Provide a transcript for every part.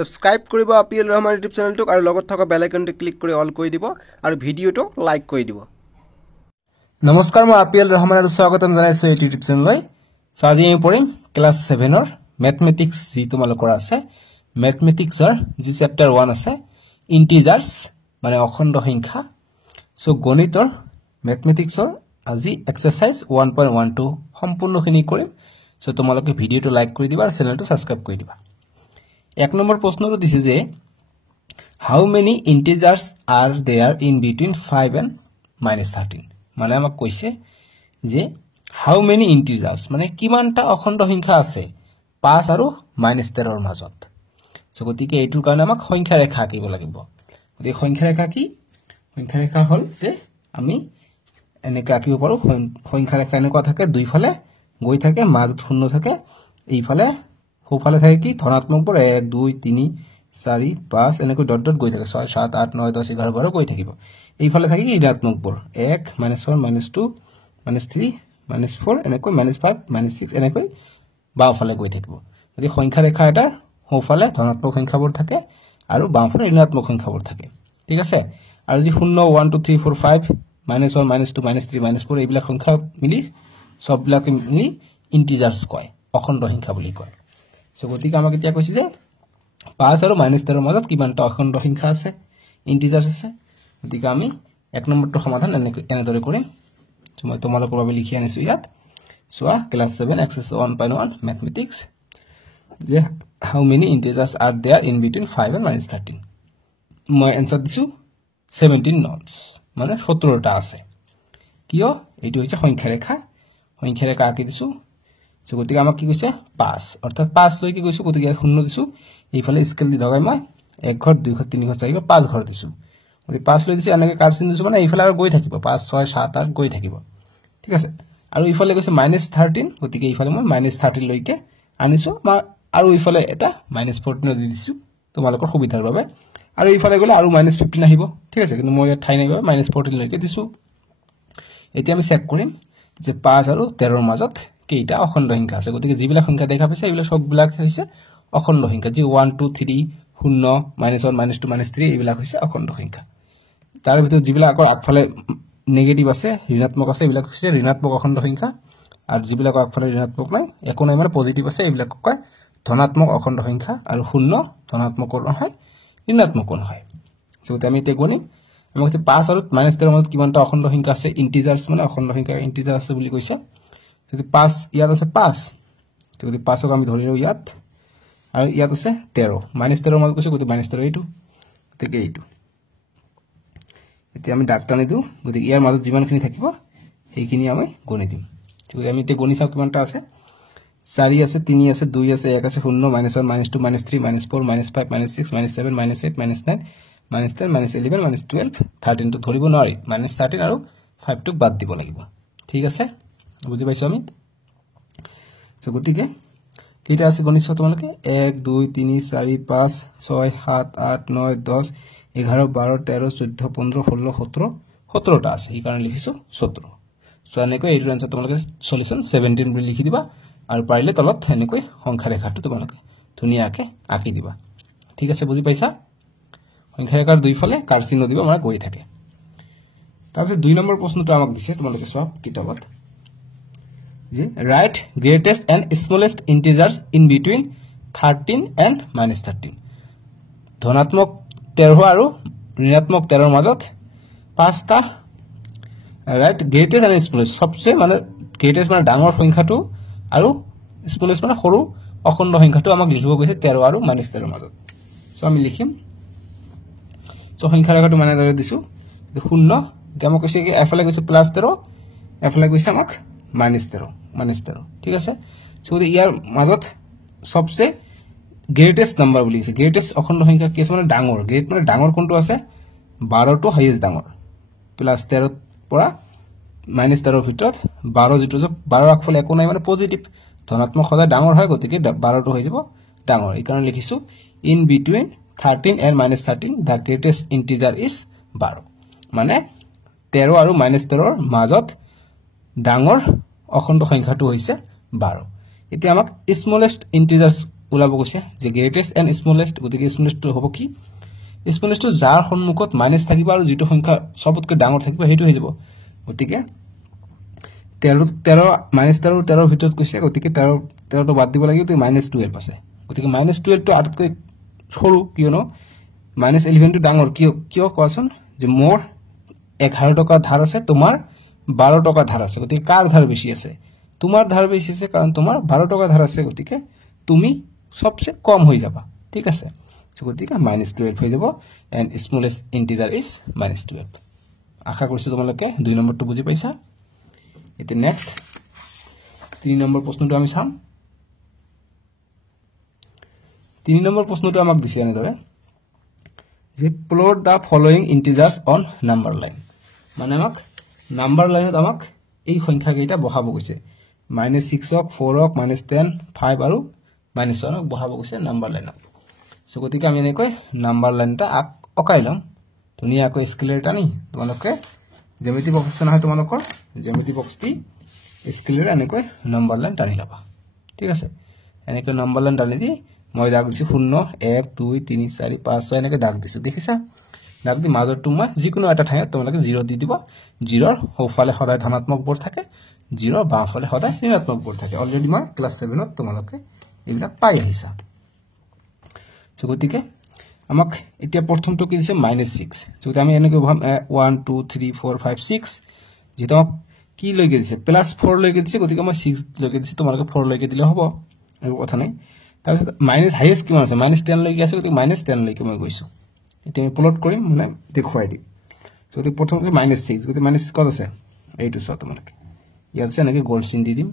Subscribe কৰিব IPL Rahman YouTube চেনেলটোক আৰু লগত থকা বেল আইকনটো ক্লিক কৰি অল কৰি দিব আৰু ভিডিঅটো লাইক কৰি দিব। নমস্কাৰ, মই আপিএল ৰহমান আৰু স্বাগতম জনাইছো এই ইউটিউব চেনেললৈ। আজি আমি পঢ়িম ক্লাছ 7ৰ ম্যাথমেটিক্স যি তোমালোকৰ আছে। ম্যাথমেটিক্সৰ যি চেপ্টাৰ 1 আছে ইন্টিজাৰ্স মানে অখণ্ড সংখ্যা। সো গণিতৰ ম্যাথমেটিক্সৰ আজি এক্সাৰসাইজ 1.12 সম্পূৰ্ণখিনি কৰিম। সো তোমালোকে ভিডিঅটো লাইক কৰি দিবা আৰু চেনেলটো সাবস্ক্ৰাইব কৰি দিবা। এক নম্বৰ প্ৰশ্নটো দিছে যে how many integers are there in between 5 and -13 মানে আমাক কৈছে যে how many integers মানে কিমানটা অখণ্ড সংখ্যা আছে 5 আৰু -13 ৰ মাজত। সো গতিকে এইটোৰ কাৰণে আমাক সংখ্যা ৰেখা আঁকিব লাগিব। গতিকে সংখ্যা ৰেখা কি? সংখ্যা ৰেখা হল যে আমি এনেকৈ আঁকিব পাৰো। সংখ্যা ৰেখা এনেকুৱা থাকে, দুইফালে গৈ থাকে, মাজত শূন্য থাকে, এইফালে সোঁফালে থাকে কি ধনাত্মকবোৰ 1 2 3 4 5 এনেকৈ ডট ডট গৈ থাকে, 6 7 8 9 10 11 12 গৈ থাকিব। এইফালে থাকে কি ঋণাত্মকবোৰ 1 -1 -2 -3 -4 এনেকৈ -5 -6 এনেকৈ বাওঁফালে গৈ থাকিব। যদি সংখ্যা ৰেখা এটাৰ সোঁফালে ধনাত্মক সংখ্যাবোৰ থাকে আৰু বাওঁফালে ঋণাত্মক সংখ্যাবোৰ থাকে, ঠিক আছে। আৰু যি 0 1 2 3 4 5 -1 -2 -3 -4 এইবিলাক সংখ্যা মিলি সববিলাক মিলি ইন্টিজাৰ্স কয়, অখণ্ড সংখ্যা বুলি কয়। সো গতিকে আমাক এতিয়া কৈছে যে 5 আৰু -13 ৰ মাজত কিমানটা অখণ্ড সংখ্যা আছে, ইন্টিজাৰ্স আছে। গতিকে আমি এক নম্বৰটো সমাধান এনেদৰে কৰিম। মই তোমালোকৰ বাবে লিখি আনিছো ইয়াত। চোৱা ক্লাছ 7 এক্সাৰসাইজ 1.1 ম্যাথমেটিক্স যে how many integers are there in between 5 and -13 মই এনসার দিছো 17 নটস মানে 17টা আছে। কিয়? এইটো হৈছে সংখ্যা ৰেখা আঁকি দিছো। সো গতিকে আমাক কি কৈছে 5 অৰ্থাৎ 5 লৈ কি কৈছো, গতিকে 0 দিছো, এইফালে স্কেল দি লগাই মই 1 ঘৰ 2 ঘৰ 3 ঘৰ 4 ঘৰ 5 ঘৰ দিছো। গতিকে 5 লৈ দিছো, এনেকৈ কাৰ্ভ চিন দিছো মানে এইফালে আৰু গৈ থাকিব 5 6 7 8 গৈ থাকিব, ঠিক আছে। আৰু ইফালে কৈছে -13, গতিকে ইফালে মই -13 লৈকে আনিছো আৰু ইফালে এটা -14 দি দিছো তোমালোকৰ সুবিধাৰ বাবে। আৰু ইফালে গলে আৰু -15 আহিব, ঠিক আছে, কিন্তু মই ইয়াত ঠাই নাই বাবে -14 লৈকে দিছো। এতিয়া আমি চেক কৰিম যে 5 আৰু 13 ৰ মাজত কেইটা অখণ্ড সংখ্যা আছে। গতিকে যিবিলাক সংখ্যা দেখা পাইছে এইবিলাক সববিলাক হৈছে অখণ্ড সংখ্যা। যি 1 2 3 0 -1 -2 -3 এইবিলাক হৈছে অখণ্ড সংখ্যা। তাৰ ভিতৰত যিবিলাক আকৌ আগফালে নেগেটিভ আছে, ঋণাত্মক আছে, এইবিলাক হৈছে ঋণাত্মক অখণ্ড সংখ্যা। আৰু যিবিলাক আগফালে ঋণাত্মক নাই, একো নাই মানে পজিটিভ আছে, এইবিলাক কয় ধনাত্মক অখণ্ড সংখ্যা। আৰু 0 ধনাত্মকো নহয় ঋণাত্মকো নহয়। গতিকে আমি এতিয়া গণিম। আমাক 5 আৰু -13 ৰ মাজত কিমানটা অখণ্ড সংখ্যা আছে, ইন্টিজাৰ্স মানে অখণ্ড সংখ্যা ইন্টিজার আছে বুলি কৈছে। যদি 5 ইয়াত আছে 5, যদি 5ক আমি ধৰিলো ইয়াত, আৰু ইয়াত আছে 13 -13 ৰ মাজত কৈছে, গতিকে -13 এইটো, গতিকে এইটো। এতিয়া আমি দাগ টানি দিওঁ, গতিকে ইয়াৰ মাজত যিমানখিনি থাকিব সেইখিনি আমি গণি দিম। ঠিক আছে, আমি এতিয়া গণি চাওঁ কিমানটা আছে। 4 আছে, 3 আছে, 2 আছে, 1 আছে, 0 -1 -2 -3 -4 -5 -6 -7 -8 -9 -10 -11 -12 13 টো ধৰিব নোৱাৰি, -13 আৰু 5 টোক বাদ দিব লাগিব, ঠিক আছে, বুজি পাইছো আমি। সো গতিকে কেইটা আছে গণিত তোমালোকে 1 2 3 4 5 6 7 8 9 10 11 12 13 14 15 16 17 17টা আছে, এই কাৰণে লিখিছো 17। সো এনেকৈ এইটো আনসাৰ তোমালোকে সলিউশন 17 বুলি লিখি দিবা আৰু পাৰিলে তলত এনেকৈ সংখ্যা ৰেখাটো তোমালোকে ধুনীয়াকৈ আঁকি দিবা, ঠিক আছে, বুজি পাইছা। সংখ্যা ৰেখাৰ দুইফালে কাৰ্ভ চিহ্ন দিবা মানে গৈ থাকে। তাৰপিছত 2 নম্বৰ প্ৰশ্নটো আমাক দিছে, তোমালোকে চোৱা কিতাপত যে write greatest and smallest integers in between 13 and -13 ধনাত্মক 13 আৰু ঋণাত্মক 13 ৰ মাজত 5টা write greatest and smallest সবচেয়ে মানে greatest মানে ডাঙৰ সংখ্যাটো আৰু smallest মানে সৰু অখণ্ড সংখ্যাটো আমাক লিখিব কৈছে 13 আৰু -13 ৰ মাজত। সো আমি লিখিম। সো সংখ্যা ৰেখাটো মানে ধৰি দিছো 0, এতিয়া আমাক কৈছে কি এফালে কৈছে +13, এফালে কৈছে আমাক -13, ঠিক আছে। সো ইয়াৰ মাজত সবচেয়ে গ্ৰেটেষ্ট নাম্বাৰ বুলি আছে। গ্ৰেটেষ্ট অখণ্ড সংখ্যা কি আছে মানে ডাঙৰ, গ্ৰেট মানে ডাঙৰ কোনটো আছে 12 টো হাইয়েষ্ট ডাঙৰ, +13 পৰা -13 ৰ ভিতৰত 12 যেটো 12 আগফালে একো নাই মানে পজিটিভ, ধনাত্মক সদায় ডাঙৰ হয়, গতিকে 12 টো হৈ যাব ডাঙৰ। এই কাৰণে লিখিছো in between 13 and -13 the greatest integer is 12 মানে 13 আৰু -13 ৰ মাজত ডাঙৰ অখণ্ড সংখ্যাটো হৈছে 12। এতিয়া আমাক স্মলেষ্ট ইন্টিজাৰ্স ওলাব কৈছে যে গ্ৰেটেষ্ট এণ্ড স্মলেষ্ট গতিকে স্মলেষ্টটো হ'ব কি স্মলেষ্টটো যাৰ সন্মুখত মাইনাছ থাকিব আৰু যিটো সংখ্যা সবতকৈ ডাঙৰ থাকিব সেইটো হৈ যাব গতিকে 13 -13 ভিতৰত কৈছে গতিকে 13টো বাদ দিব লাগিব -12 আছে গতিকে -12 টো আটাইতকৈ সৰু কিয়নো -11 টো ডাঙৰ কিয় কোৱাচোন যে মোৰ 11 টকা ধাৰ আছে তোমাৰ 12 টকা ধাৰ আছে গতিকে কাৰ ধাৰ বেছি আছে তোমাৰ ধাৰ বেছি আছে কাৰণ তোমাৰ 12 টকা ধাৰ আছে গতিকে তুমি সবচেয়ে কম হৈ যাবা ঠিক আছে সো গতিকে -12 হৈ যাব এন্ড স্মলেষ্ট ইন্টিজাৰ ইজ -12 আশা কৰিছো তোমালোকে 2 নম্বৰটো বুজি পাইছা এতিয়া নেক্সট 3 নম্বৰ প্ৰশ্নটো আমি চাম 3 নম্বৰ প্ৰশ্নটো আমাক দিছে এনেদৰে যে plot the following integers on number line মানে আমাক নাম্বাৰ লাইনত আমাক এই সংখ্যা কেইটা বহাব গৈছে -6 ক 4 ক -10 5 আৰু -1 ক বহাব গৈছে নাম্বাৰ লাইনত সো গতিকে আমি এনেকৈ নাম্বাৰ লাইনটা অকাই লম ধুনীয়াকৈ স্কেলাৰ টানি তোমালোকে জ্যামিতি বক্স নহয় তোমালোকৰ জ্যামিতি বক্স দি স্কেলাৰ এনেকৈ নাম্বাৰ লাইন টানি লবা ঠিক আছে এনেকৈ নাম্বাৰ লাইন টানি দি মই দাগ দিছি 0 1 2 3 4 5 6 এনেকৈ দাগ দিছো দেখিছা দাগ দি মাজৰটো মই যিকোনো এটা ঠাইত তোমালোকে 0 দি দিবা 0ৰ সোঁফালে সদায় ধনাত্মক বৰ থাকে 0ৰ বাওঁফালে সদায় ঋণাত্মক বৰ থাকে অলৰেডি মই ক্লাস 7 ত তোমালোকে এইবিলাক পাই আহিছা সো গতিকে আমাক এতিয়া প্ৰথমটো কি দিছে -6 যদি আমি এনেকৈ ভাম 1 2 3 4 5 6 যেটা কি লৈকে দিছে +4 লৈকে দিছে গতিকে মই 6 লৈকে দিছে তোমালোকে 4 লৈকে দিলে হ'ব এই কথা নাই তাৰ পিছত মাইনাস হাইয়েস্ট কিমান আছে -10 লৈকে আছে গতিকে -10 লৈকে মই গৈছো এতিয়া আমি প্লট কৰিম মানে দেখুৱাই দিম যদি প্ৰথমতে -6 গতিকে মাইনাস কত আছে এইটো চোৱা তোমালোকে ইয়াত আছে নাকি গোল চিন দি দিম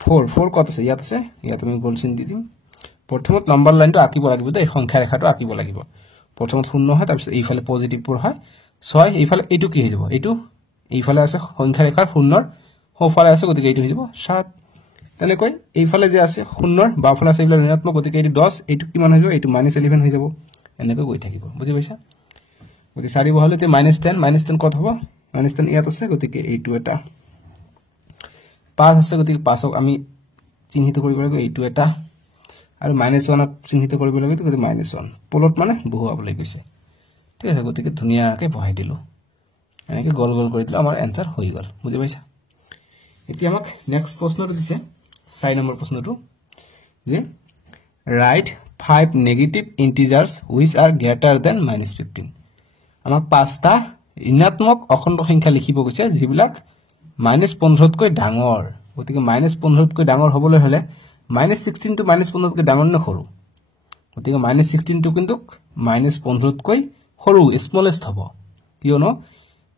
4 কত আছে ইয়াত আছে ইয়াত আমি গোল চিন দি দিম প্ৰথমত নাম্বাৰ লাইনটো আঁকিব লাগিব এই সংখ্যা ৰেখাটো আঁকিব লাগিব প্ৰথমত 0 হয় তাৰ পিছত এইফালে পজিটিভ পুৰ হয় 6 এইফালে এইটো কি হৈ যাব এইটো এইফালে আছে সংখ্যা ৰেখাৰ 0ৰ সোঁফালে আছে গতিকে এইটো হৈ যাব 7 তেনেকৈ এইফালে যে আছে 0ৰ বাওঁফালে আছে এইবিলাক ঋণাত্মক গতিকে এইটো 10 এইটো কিমান হৈ যাব এইটো -11 হৈ যাব এনেকৈ গৈ থাকিব বুজি পাইছা গতিকে 4 বহালে তে -10 কত হ'ব -10 ইয়াত আছে গতিকে এইটো এটা 5 আছে গতিকে 5ক আমি চিহ্নিত কৰিব লাগিব এইটো এটা আৰু -1 ক চিহ্নিত কৰিব লাগিব গতিকে -1 প্লট মানে বহুৱাবলৈ গৈছে ঠিক আছে গতিকে ধুনিয়াকৈ বহাই দিলো এনেকৈ গোল গোল কৰি দিলে আমাৰ आंसर হৈ গল বুজি পাইছা এতিয়া আমাক নেক্সট প্ৰশ্নটো দিছে 6 নম্বৰ প্ৰশ্নটো যে right 5 negative integers which are greater than -15 আমাক পাঁচটা ঋণাত্মক অখণ্ড সংখ্যা লিখিব কৈছে যিবিলাক -15 তকৈ ডাঙৰ গতিকে -15 তকৈ ডাঙৰ হ'বলৈ হলে -16 to -15 তকৈ ডাঙৰ নে সৰু গতিকে -16 টো কিন্তু -15 তকৈ সৰু স্মলেষ্ট হ'ব কিয়নো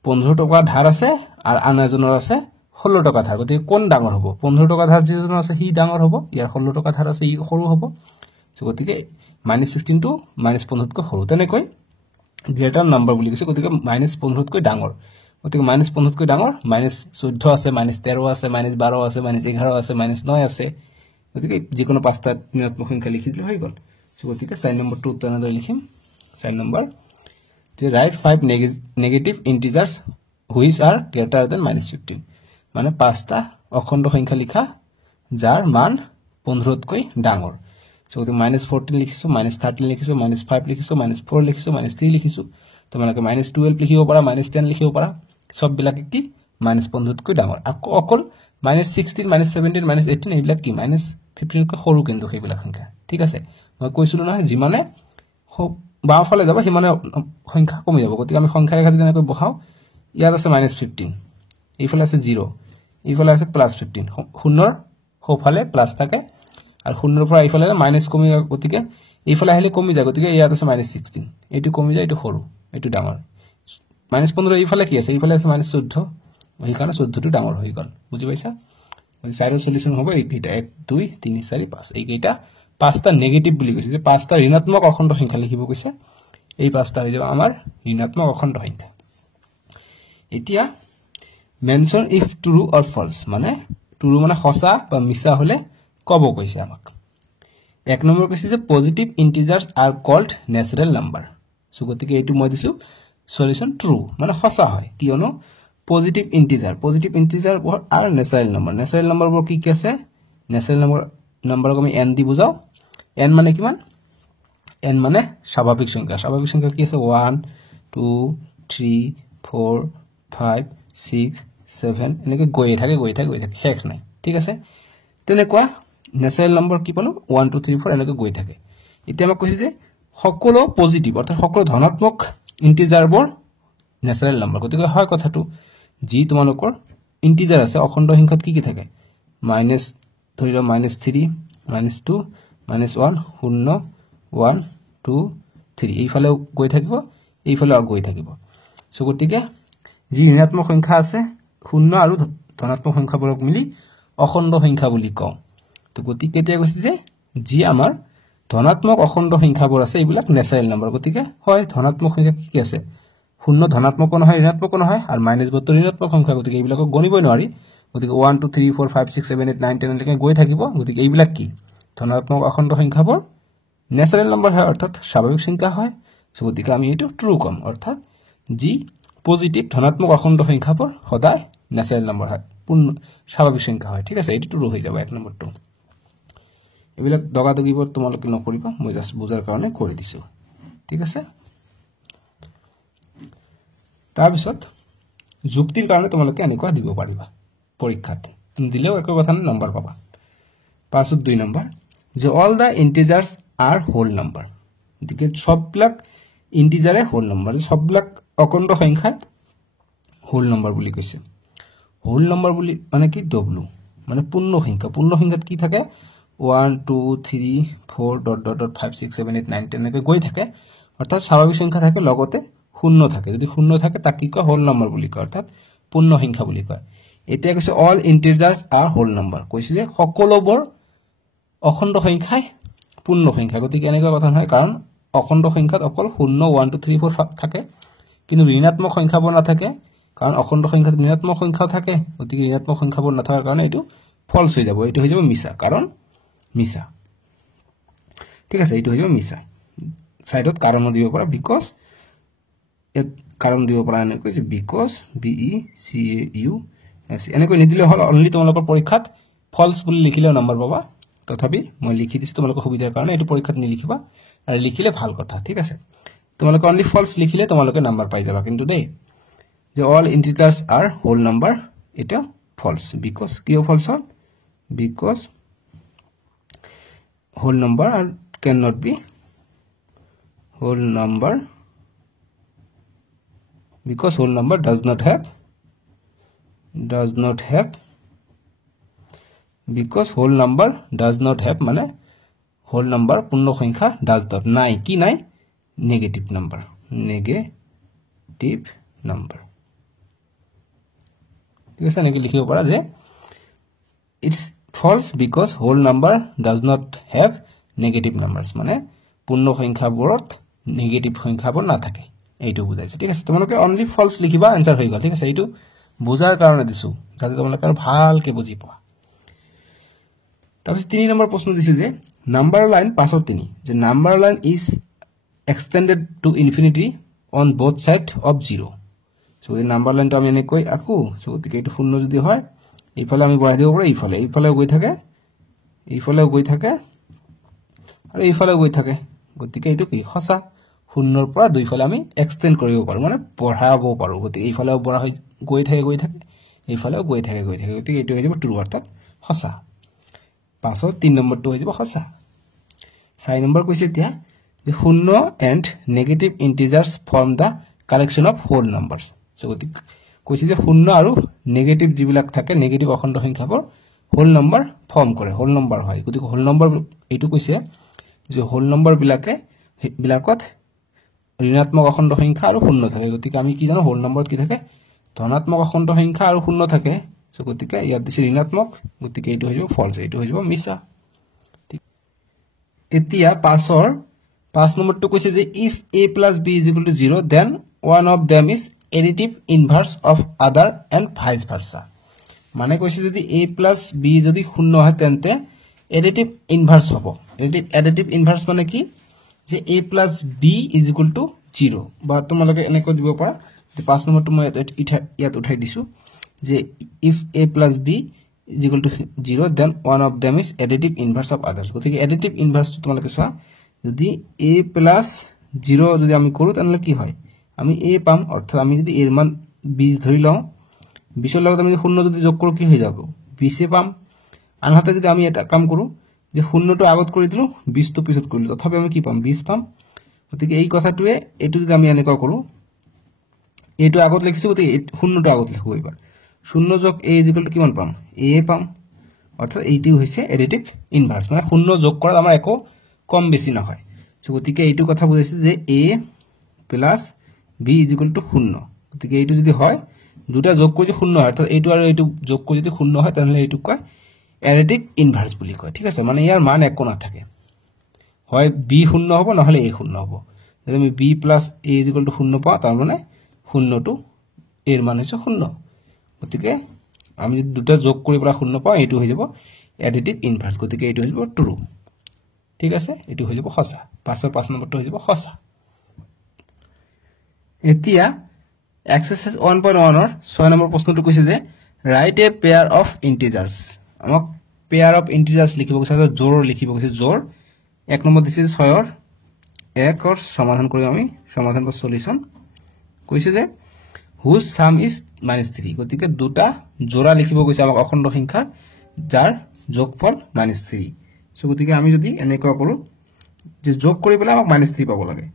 15 টকা ধাৰ আছে আৰু আন এজনৰ আছে 16 টকা ধাৰ গতিকে কোন ডাঙৰ হ'ব 15 টকা ধাৰ যিজনৰ আছে হি ডাঙৰ হ'ব ইয়াৰ 16 টকা ধাৰ আছে ই সৰু হ'ব সো গতিকে -16 to -15 তকৈ সৰু তেনেকৈ গ্ৰেটাৰ নাম্বাৰ বুলি কৈছে গতিকে -15 তকৈ ডাঙৰ গতিকে -15 তকৈ ডাঙৰ -14 আছে -13 আছে -12 আছে -11 আছে -9 আছে গতিকে যিকোনো পাঁচটা ঋণাত্মক সংখ্যা লিখি দিলে হৈ গল সো গতিকে 4 নম্বৰটো উত্তৰ এনেদৰে লিখিম 4 নম্বৰ যে right 5 negative integers which are greater than -15 মানে পাঁচটা অখণ্ড সংখ্যা লিখা যাৰ মান 15 তকৈ ডাঙৰ সো গতিকে -14 লিখিছো -13 লিখিছো -5 লিখিছো -4 লিখিছো -3 লিখিছো তোমালোকে -12 লিখিব পাৰা -10 লিখিব পাৰা সব বিলাকে কি -15 তকৈ ডাঙৰ অকল -16 -17 -18 এইবিলাক কি -15 তকৈ সৰু কিন্তু সেইবিলাক সংখ্যা ঠিক আছে মই কৈছিলো নহয় যিমানে বাওঁফালে যাব সিমানে সংখ্যা কমি যাব গতিকে আমি সংখ্যা ৰেখা যদি এনেকৈ বহাও ইয়াত আছে -15 এইফালে আছে 0 এইফালে আছে +15 0ৰ সোঁফালে প্লাস থাকে আৰু 0ৰ পৰা এইফালে মাইনাস কমি গতিকে এইফালে আহিলে কমি যায় গতিকে ইয়াত আছে -16 এইটো কমি যায় এইটো সৰু এইটো ডাঙৰ -15 এইফালে কি আছে এইফালে আছে -14 সেইকাৰণে 14 টো ডাঙৰ হৈ গল বুজি পাইছা মানে চাইৰৰ সলিউশন হ'ব এইকেইটা 1 2 3 4 5 এইকেইটা পাঁচটা নেগেটিভ বুলি কৈছে যে পাঁচটা ঋণাত্মক অখণ্ড সংখ্যা লিখিব কৈছে এই পাঁচটা হৈ যাব আমাৰ ঋণাত্মক অখণ্ড সংখ্যা এতিয়া mention if true or false মানে ট্ৰু মানে সঁচা বা মিছা হলে কব কৈছে আমাক 1 নম্বৰ কৈছে যে positive integers are called natural number so গতিকে এইটো মই দিছো সলিউশন ট্ৰু মানে সঁচা হয় কিয়নো পজিটিভ ইন্টিজাৰ আৰ ন্যাচাৰাল নাম্বাৰ বোৰ কি কি আছে ন্যাচাৰাল নাম্বাৰক আমি n দি বুজাও n মানে কিমান n মানে স্বাভাৱিক সংখ্যা কি আছে 1 2 3 4 5 6 7 এনেকৈ গৈ থাকে শেষ নাই ঠিক আছে তেনেকুৱা ন্যাচারাল নাম্বার কি পালো 1 2 3 4 এনেকৈ গৈ থাকে এতিয়া মই কৈছো যে সকলো পজিটিভ অৰ্থাৎ সকলো ধনাত্মক ইন্টিজাৰবোৰ ন্যাচাৰাল নাম্বাৰ গতিকে হয় কথাটো যি তোমালোকৰ ইন্টিজাৰ আছে অখণ্ড সংখ্যাত কি থাকে মাইনাস ধৰি লও -3 -2 -1 0 1 2 3 এইফালে গৈ থাকিব এইফালে গৈ থাকিব সো গতিকে যি ঋণাত্মক সংখ্যা আছে 0 আৰু ধনাত্মক সংখ্যাবোৰক মিলি অখণ্ড সংখ্যা বুলি কওঁ তো গতিকে কেতিয়া কৈছে যে যি আমাৰ ধনাত্মক অখণ্ড সংখ্যাবোৰ আছে এইবিলাক ন্যাচারাল নাম্বার গতিকে হয় ধনাত্মক সংখ্যা কি আছে 0 ধনাত্মক নহয় ঋণাত্মক নহয় আৰু -72 ঋণাত্মক সংখ্যা গতিকে এইবিলাক গণিবই নোৱাৰি গতিকে 1 2 3 4 5 6 7 8 9 10 লৈকে গৈ থাকিব গতিকে এইবিলাক কি ধনাত্মক অখণ্ড সংখ্যাবোৰ ন্যাচারাল নাম্বার হয় অর্থাৎ স্বাভাবিক সংখ্যা হয় সো গতিকে আমি এটো ট্রু কম অর্থাৎ জি পজিটিভ ধনাত্মক অখণ্ড সংখ্যাবোৰ সদায় ন্যাচারাল নাম্বার হয় পূর্ণ স্বাভাবিক সংখ্যা হয় ঠিক আছে এটো ট্রু হৈ যাব এক নম্বৰটো এবিলাক দগাদগিবোৰ তোমালোকে নকৰিবা মই জাস্ট বুজাৰ কাৰণে কৰি দিছো ঠিক আছে তাৰ পিছত যুক্তিৰ কাৰণে তোমালোকে এনেকুৱা দিব পাৰিবা পৰীক্ষাত তুমি দিলেও একো কথা নাই নম্বৰ পাবা 5 2 নম্বৰ যে all the integers are whole number দিকে সববিলাক ইন্টিজারে হোল নাম্বার সববিলাক অখণ্ড সংখ্যা হোল নাম্বার বুলি কৈছে হোল নাম্বার বুলি মানে কি w মানে পূর্ণ সংখ্যাত কি থাকে 1 2 3 4 ডট ডট ডট 5 6 7 8 9 10 একে গৈ থাকে অর্থাৎ স্বাভাবিক সংখ্যা থাকে লগতে শূন্য থাকে যদি শূন্য থাকে তাক কি কয় হোল নাম্বার বুলি কয় অর্থাৎ পূর্ণ সংখ্যা বুলি কয় এতিয়া কৈছে all integers are whole number কৈছে যে সকলোবোৰ অখণ্ড সংখ্যাই পূৰ্ণ সংখ্যা গতিকে এনেকুৱা কথা নহয় কাৰণ অখণ্ড সংখ্যাত অকল 0 1 2 3 4 থাকে কিন্তু ঋণাত্মক সংখ্যাবোৰ নাথাকে কাৰণ অখণ্ড সংখ্যাত ঋণাত্মক সংখ্যাও থাকে গতিকে ঋণাত্মক সংখ্যাবোৰ নাথাকাৰ কাৰণে এটো ফলস হৈ যাব এটো হৈ যাব মিছা কাৰণ মিছা ঠিক আছে এটো হৈ যাব মিছা সাইডত কাৰণ দিব পৰা বিকজ কাৰণ দিব পৰা নাই কৈছে because B E C A U S এনেকৈ নিদিলে হল অনলি তোমালোকৰ পৰীক্ষাত ফলস বুলি লিখিলে নম্বৰ পাবা তথাপি মই লিখি দিছো তোমালোকৰ সুবিধাৰ কাৰণে এটো পৰীক্ষাত নিলিখিবা আৰু লিখিলে ভাল কথা ঠিক আছে তোমালোকে অনলি ফলস লিখিলে তোমালোকে নাম্বার পাই যাবা কিন্তু দেই যে all integers are whole number এটা false because কিয় false hall because whole number cannot be whole number because whole number does not have because whole number does not have মানে whole number পূর্ণ সংখ্যা does not নাই কি নাই negative number ঠিক আছে নাকি লিখিব পাৰা যে it's false because whole number does not have negative numbers মানে পূর্ণ সংখ্যাবোৰত নেগেটিভ সংখ্যাবোৰ না থাকে এইটো বুজাইছে ঠিক আছে তোমালোকে অনলি ফলস লিখিবা आंसर হৈ গল ঠিক আছে এইটো বুজাৰ কাৰণে দিছো যাতে তোমালোকে ভালকে বুজি পোৱা তাৰপিছত 3 নম্বৰ প্ৰশ্ন দিছে যে নাম্বাৰ লাইন 5 3 যে number line is extended to infinity on both sides of 0 so এই নাম্বাৰ লাইনটো আমি এনে কই আকু so গতিকে এটো শূন্য যদি হয় এইফালে আমি বঢ়াই দিব পাৰো এইফালেও গৈ থাকে আৰু এইফালেও গৈ থাকে গতিকে এটো কি খসা শূন্যৰ পৰা দুইফালে আমি এক্সটেন্ড কৰিব পাৰো মানে বঢ়াব পাৰো গতিকে এইফালেও বঢ়া হৈ গৈ থাকে এইফালেও গৈ থাকে গতিকে এটো হৈ যাব ট্ৰু অৰ্থাৎ খসা 5 3 নম্বৰটো হৈ যাব খসা 4 নম্বৰ কৈছে এতিয়া যে শূন্য and negative integers form the collection of whole numbers so গতিকে কৈছে যে শূন্য আৰু নেগেটিভ যিবিলাক থাকে নেগেটিভ অখণ্ড সংখ্যাবোৰ হোল নাম্বাৰ ফৰ্ম কৰে হোল নাম্বাৰ হয় গতিকে হোল নাম্বাৰ এইটো কৈছে যে হোল নাম্বাৰ বিলাকত ঋণাত্মক অখণ্ড সংখ্যা আৰু শূন্য থাকে গতিকে আমি কি জানো হোল নাম্বাৰত কি থাকে ধনাত্মক অখণ্ড সংখ্যা আৰু শূন্য থাকে সো গতিকে ইয়াত দিছে ঋণাত্মক গতিকে এইটো হৈ যাব ফলস এইটো হৈ যাব মিছা এতিয়া 5 নম্বৰটো কৈছে যে if a plus b is equal to 0 then one of them is additive inverse of other and vice versa মানে কৈছে যদি a plus b যদি শূন্য হয় তেন্তে additive inverse হ'ব additive inverse মানে কি যে a plus b is equal to 0 বা তোমালোকে এনেকৈ দিব পাৰা যে 5 নম্বৰটো মই ইয়াত উঠাই দিছো যে if a plus b is equal to 0, then one of them is additive inverse of others. গতিকে additive inverse তো তোমালোকে চোৱা যদি a plus 0 যদি আমি কৰো তাহলে কি হয় আমি a পাম অৰ্থাৎ আমি যদি এৰ মান 20 ধৰি লওঁ 20 এৰ লগত আমি 0 যদি যোগ কৰো কি হৈ যাব 20 এ পাম আনহাতে যদি আমি এটা কাম কৰো যে 0 টো আগত কৰি দিলো 20 টো পিছত কৰিলো তথাপি আমি কি পাম 20 পাম গতিকে এই কথাটোৱে এটো যদি আমি এনেকৈ কৰো এটো আগত লিখিছো গতিকে 0 টো আগত লিখো এবাৰ 0 যোগ a = কিমান পাম a পাম অৰ্থাৎ এইটো হৈছে এডিটিভ ইনভাৰ্স মানে 0 যোগ কৰাত আমাৰ একো কম বেছি নহয় সো গতিকে এইটো কথা বুজাইছে যে a প্লাস b = 0 গতিকে এইটো যদি হয় দুটা যোগ কৰি 0 হয় অৰ্থাৎ এইটো আৰু এইটো যোগ কৰি যদি 0 হয় তাহলে এইটো কয় এডিটিভ ইনভাৰ্স বুলি কয় ঠিক আছে মানে ইয়াৰ মান একো না থাকে হয় b 0 হ'ব নহলে a 0 হ'ব যদি আমি b plus a = 0 পাও তার মানে 0 টো এর মান হৈছে 0 গতিকে আমি যদি দুটা যোগ কৰি পৰা 0 পাও এইটো হৈ যাব এডিটিভ ইনভাৰ্স গতিকে এইটো হৈ যাব ট্ৰু ঠিক আছে এইটো হৈ যাব সঁচা 5 নম্বৰটো হৈ যাব সঁচা এতিয়া এক্সাৰসাইজ 1.1 ৰ 6 নম্বৰ প্ৰশ্নটো কৈছে যে ৰাইট এ পেয়াৰ অফ ইন্টিজাৰ্স আমাক পেয়াৰ অফ ইন্টিজাৰ্স লিখিব কৈছে জোৰ লিখিব কৈছে জোৰ এক নম্বৰ দিছে 6 ৰ 1 ৰ সমাধান কৰি আমি সমাধান বা সলিউশন কৈছে যে whose sum is -3 গতিকে দুটা জোড়া লিখিব কৈছে আমাক অখণ্ড সংখ্যা যাৰ যোগফল -3 সো গতিকে আমি যদি এনেকৈ কৰো যে যোগ কৰি পেলাই আমাক -3 পাব লাগে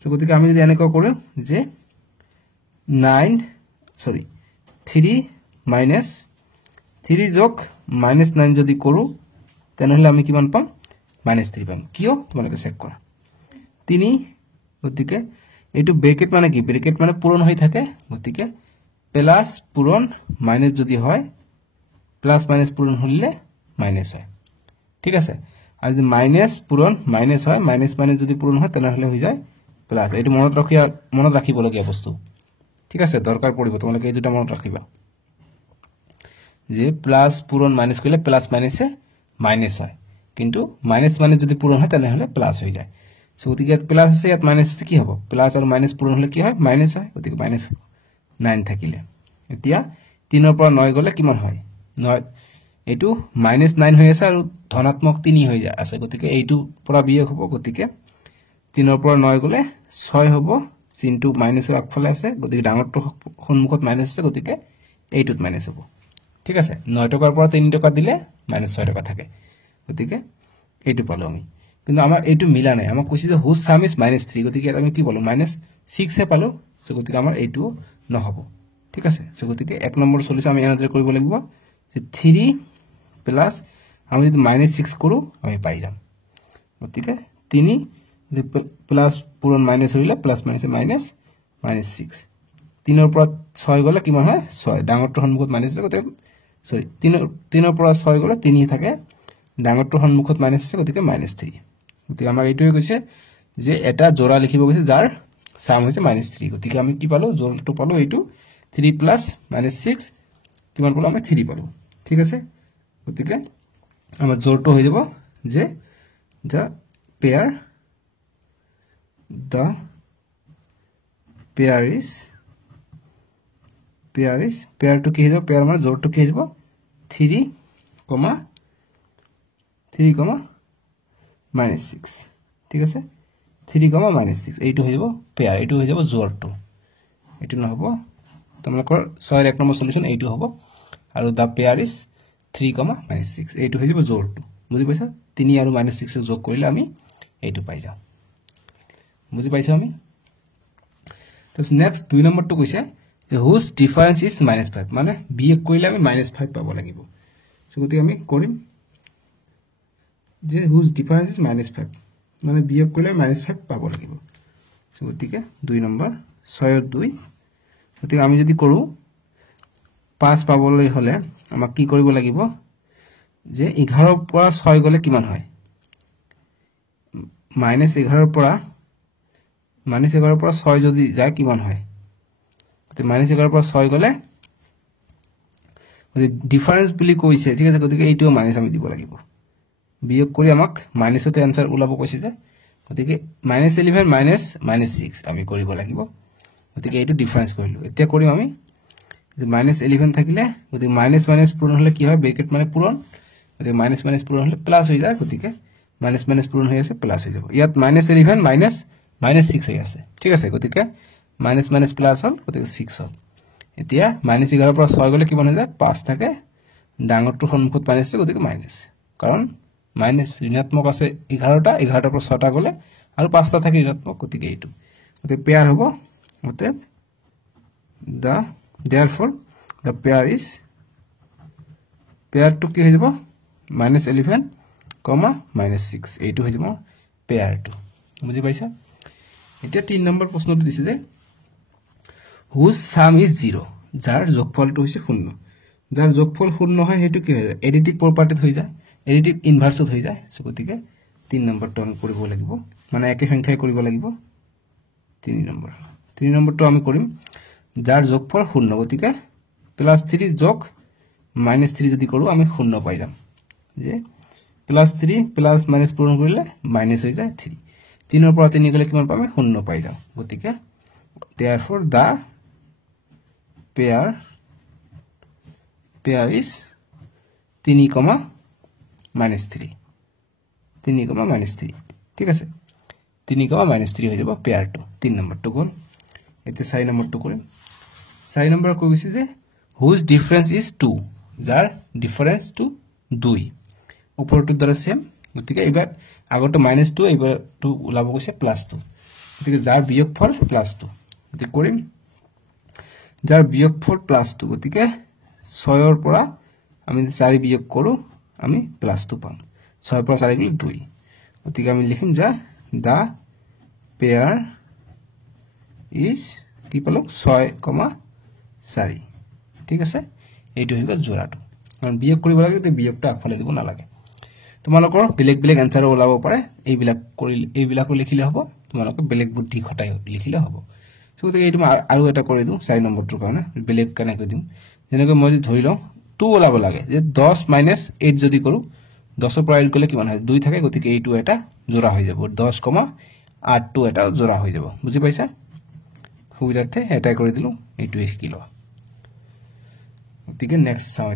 সো গতিকে আমি যদি এনেকৈ কৰো যে 3 যোগ -9 যদি কৰো তেনহলে আমি কিমান পাম -3 পাম কিয় তোমালোকে চেক কৰা 3 গতিকে এইটো ব্র্যাকেট মানে কি ব্র্যাকেট মানে পূরণ হৈ থাকে গতিকে প্লাস পূরণ মাইনাস যদি হয় প্লাস মাইনাস পূরণ হলে মাইনাস হয় ঠিক আছে আর যদি মাইনাস পূরণ মাইনাস হয় মাইনাস মাইনাস যদি পূরণ হয় তেনহলে হৈ যায় প্লাস এইটো মনত ৰাখিবলগীয়া বস্তু ঠিক আছে দৰকাৰ পৰিব তোমালোকে এই দুটা মনত ৰাখিবা যে প্লাস পূৰণ মাইনাস কৰিলে প্লাস মাইনাসে মাইনাস হয় কিন্তু মাইনাস মাইনাস যদি পূরণ হয় তেনহলে প্লাস হৈ যায় সো গতিকে প্লাস আছে ইয়াত মাইনাস আছে কি হ'ব প্লাস আৰু মাইনাস পূরণ হলে কি হয় মাইনাস হয় গতিকে -9 থাকিলে এতিয়া 3 ৰ পৰা 9 গলে কিমান হয় 9 এইটো -9 হৈ আছে আৰু ধনাত্মক 3 হৈ যায় আছে গতিকে এইটো পৰা বিয়োগ হ'ব গতিকে 3 ৰ পৰা 9 গলে 6 হ'ব চিনটো মাইনাসৰ আগফালে আছে গতিকে ডাঙৰটো সন্মুখত মাইনাস আছে গতিকে এইটোত মাইনাস হ'ব ঠিক আছে 9 টকাৰ পৰা 3 টকা দিলে -6 টকা থাকে গতিকে এইটো পালো আমি কিন্তু আমাৰ এইটো মিলা নাই আমাক কৈছে যে whose sum is -3 গতিকে আমি কি পালো -6 এ পালো সো গতিকে আমাৰ এইটো নহব ঠিক আছে সো গতিকে এক নম্বৰ সলিউশন আমি এনেদৰে কৰিব লাগিব যে 3 প্লাস আমি যদি -6 কৰো আমি পাই যাম গতিকে 3 যদি প্লাস পূৰণ মাইনাস হইলে প্লাস মাইনাসে মাইনাস -6 3 ৰ পৰা 6 গলে কিমান হয় 6 ডাঙৰটো সন্মুখত মাইনাস আছে গতিকে সৰি 3 ৰ পৰা 6 গলে 3 থাকে ডাঙৰটো সন্মুখত মাইনাস আছে গতিকে -3 গতিকে আমাৰ এইটোৱে কৈছে যে এটা জোড়া লিখিব কৈছে যাৰ সাম হৈছে -3 গতিকে আমি কি পালো জোড়াটো পালো এইটো 3 প্লাস -6 কিমান পালো আমি 3 পালো ঠিক আছে গতিকে আমাৰ জোড়টো হৈ যাব যে the pair is pair to কি হৈ যাব pair মানে জোড়টো কি হৈ যাব 3, -6 ঠিক আছে 3, -6 এইটো হৈ যাব পেয়ার এইটো হৈ যাব জোড়টো এইটো নহব তোমালোকৰ 6 ৰ 1 নম্বৰ সলিউশন এইটো হ'ব আৰু দা পেয়ার ইজ 3, -6 এইটো হৈ যাব জোড়টো বুজি পাইছা 3 আৰু -6 যোগ কৰিলে আমি এইটো পাই যাম বুজি পাইছো আমি তাৰপিছত নেক্সট 2 নম্বৰটো কৈছে যে whose difference is -5 মানে বিয়োগ কৰিলে আমি -5 পাব লাগিব সো গতিকে আমি কৰিম যে whose difference is -5 মানে বিয়োগ কৰিলে -5 পাব লাগিব সো গতিকে 2 নম্বৰ 6 ৰ 2 গতিকে আমি যদি কৰো 5 পাবলৈ হলে আমাক কি কৰিব লাগিব যে 11 ৰ পৰা 6 গলে কিমান হয় -11 ৰ পৰা 6 যদি যায় কিমান হয় তে -11 ৰ পৰা 6 গলে গতিকে ডিফারেন্স বুলি কৈছে ঠিক আছে গতিকে এইটো মাইনাস আমি দিব লাগিব বিয়োগ কৰি আমাক মাইনাসতে आंसर ওলাব কৈছে যে গতিকে -11 -6 আমি কৰিব লাগিব গতিকে এইটো ডিফাৰেন্স কৰিলো এতিয়া কৰিম আমি যে -11 থাকিলে গতিকে মাইনাস মাইনাস পূরণ হলে কি হয় ব্র্যাকেট মানে পূরণ গতিকে মাইনাস মাইনাস পূরণ হলে প্লাস হৈ যায় গতিকে মাইনাস মাইনাস পূরণ হৈ আছে প্লাস হৈ যাব ইয়াত -11 -6 হৈ আছে ঠিক আছে গতিকে মাইনাস মাইনাস প্লাস হল গতিকে 6 হল এতিয়া -11 পৰা 6 গলে কি বনে যায় 5 থাকে ডাঙৰটো সন্মুখত মাইনাস গতিকে মাইনাস কাৰণ মাইনাস ঋণাত্মক আছে 11টা 11টাৰ পৰা 6টা গলে আৰু 5টা থাকে ঋণাত্মক গতিকে এইটো গতিকে পেয়াৰ হ'ব মতে therefore the pair is pair to কি হৈ যাব -11, -6 এইটো হৈ যাব পেয়াৰ টু বুজি পাইছা এতিয়া 3 নম্বৰ প্ৰশ্নটো দিছে যে whose sum is 0 যাৰ যোগফলটো হৈছে 0 যাৰ যোগফল 0 হয় হেতু কি হৈ যায় এডিটিভ প্ৰপাৰ্টিত হৈ যায় এডিটিভ ইনভাৰ্সত হৈ যায় সো গতিকে 3 নম্বৰটো আমি কৰিব লাগিব মানে একে সংখ্যাই কৰিব লাগিব 3 নম্বৰটো আমি কৰিম যাৰ যোগফল 0 গতিকে +3 যোগ -3 যদি কৰো আমি 0 পাই যাম যে +3 প্লাস মাইনাস পূৰণ কৰিলে মাইনাস হৈ যায় 3 3 ৰ পৰা 3 গলে কিমান পাম 0 পাই যাম গতিকে therefore the pair is 3, -3 ঠিক আছে 3, -3 হৈ যাব পেয়াৰ টু 3 নম্বৰটো গল এতিয়া 4 নম্বৰটো কৰিম 4 নম্বৰ কৈ গৈছে যে whose difference is 2 যাৰ ডিফাৰেন্স টু 2 ওপৰটো দৰে সেম গতিকে এবাৰ আগতে -2 এবাৰ 2 ওলাব গৈছে +2 গতিকে যাৰ বিয়োগফল +2 গতিকে কৰিম যাৰ বিয়োগফল +2 গতিকে 6 ৰ পৰা আমি 4 বিয়োগ কৰো আমি +2 পাম 6 ৰ পৰা 4 গলে 2 গতিকে আমি লিখিম যে the pair is কি পালো 6, 4 ঠিক আছে এইটো হৈ গল জোড়াটো কাৰণ বিয়োগ কৰিব লাগে তে বিয়োগটো আগফালে দিব না লাগে তোমালোকৰ বেলেগ বেলেগ আনসাৰ ওলাব পাৰে এইবিলাক লিখিলে হ'ব তোমালোকে বেলেগ বুদ্ধি খটাই লিখিলে হ'ব সো গতিকে এইটো আৰু এটা কৰি দিও 4 নম্বৰটোৰ কাৰণে বেলেগ কানে কৰি দিম যেনেকৈ মই ধৰি লও 2 ওলাব লাগে যে 10 - 8 যদি কৰো 10 ৰ পৰা 8 গলে কিমান হয় 2 থাকে গতিকে এইটো এটা জোড়া হৈ যাব 10, 8 টো এটা জোড়া হৈ যাব বুজি পাইছা সুবিধাৰ্থে এটাই কৰি দিলো এইটো শিকিলো গতিকে নেক্সট চাও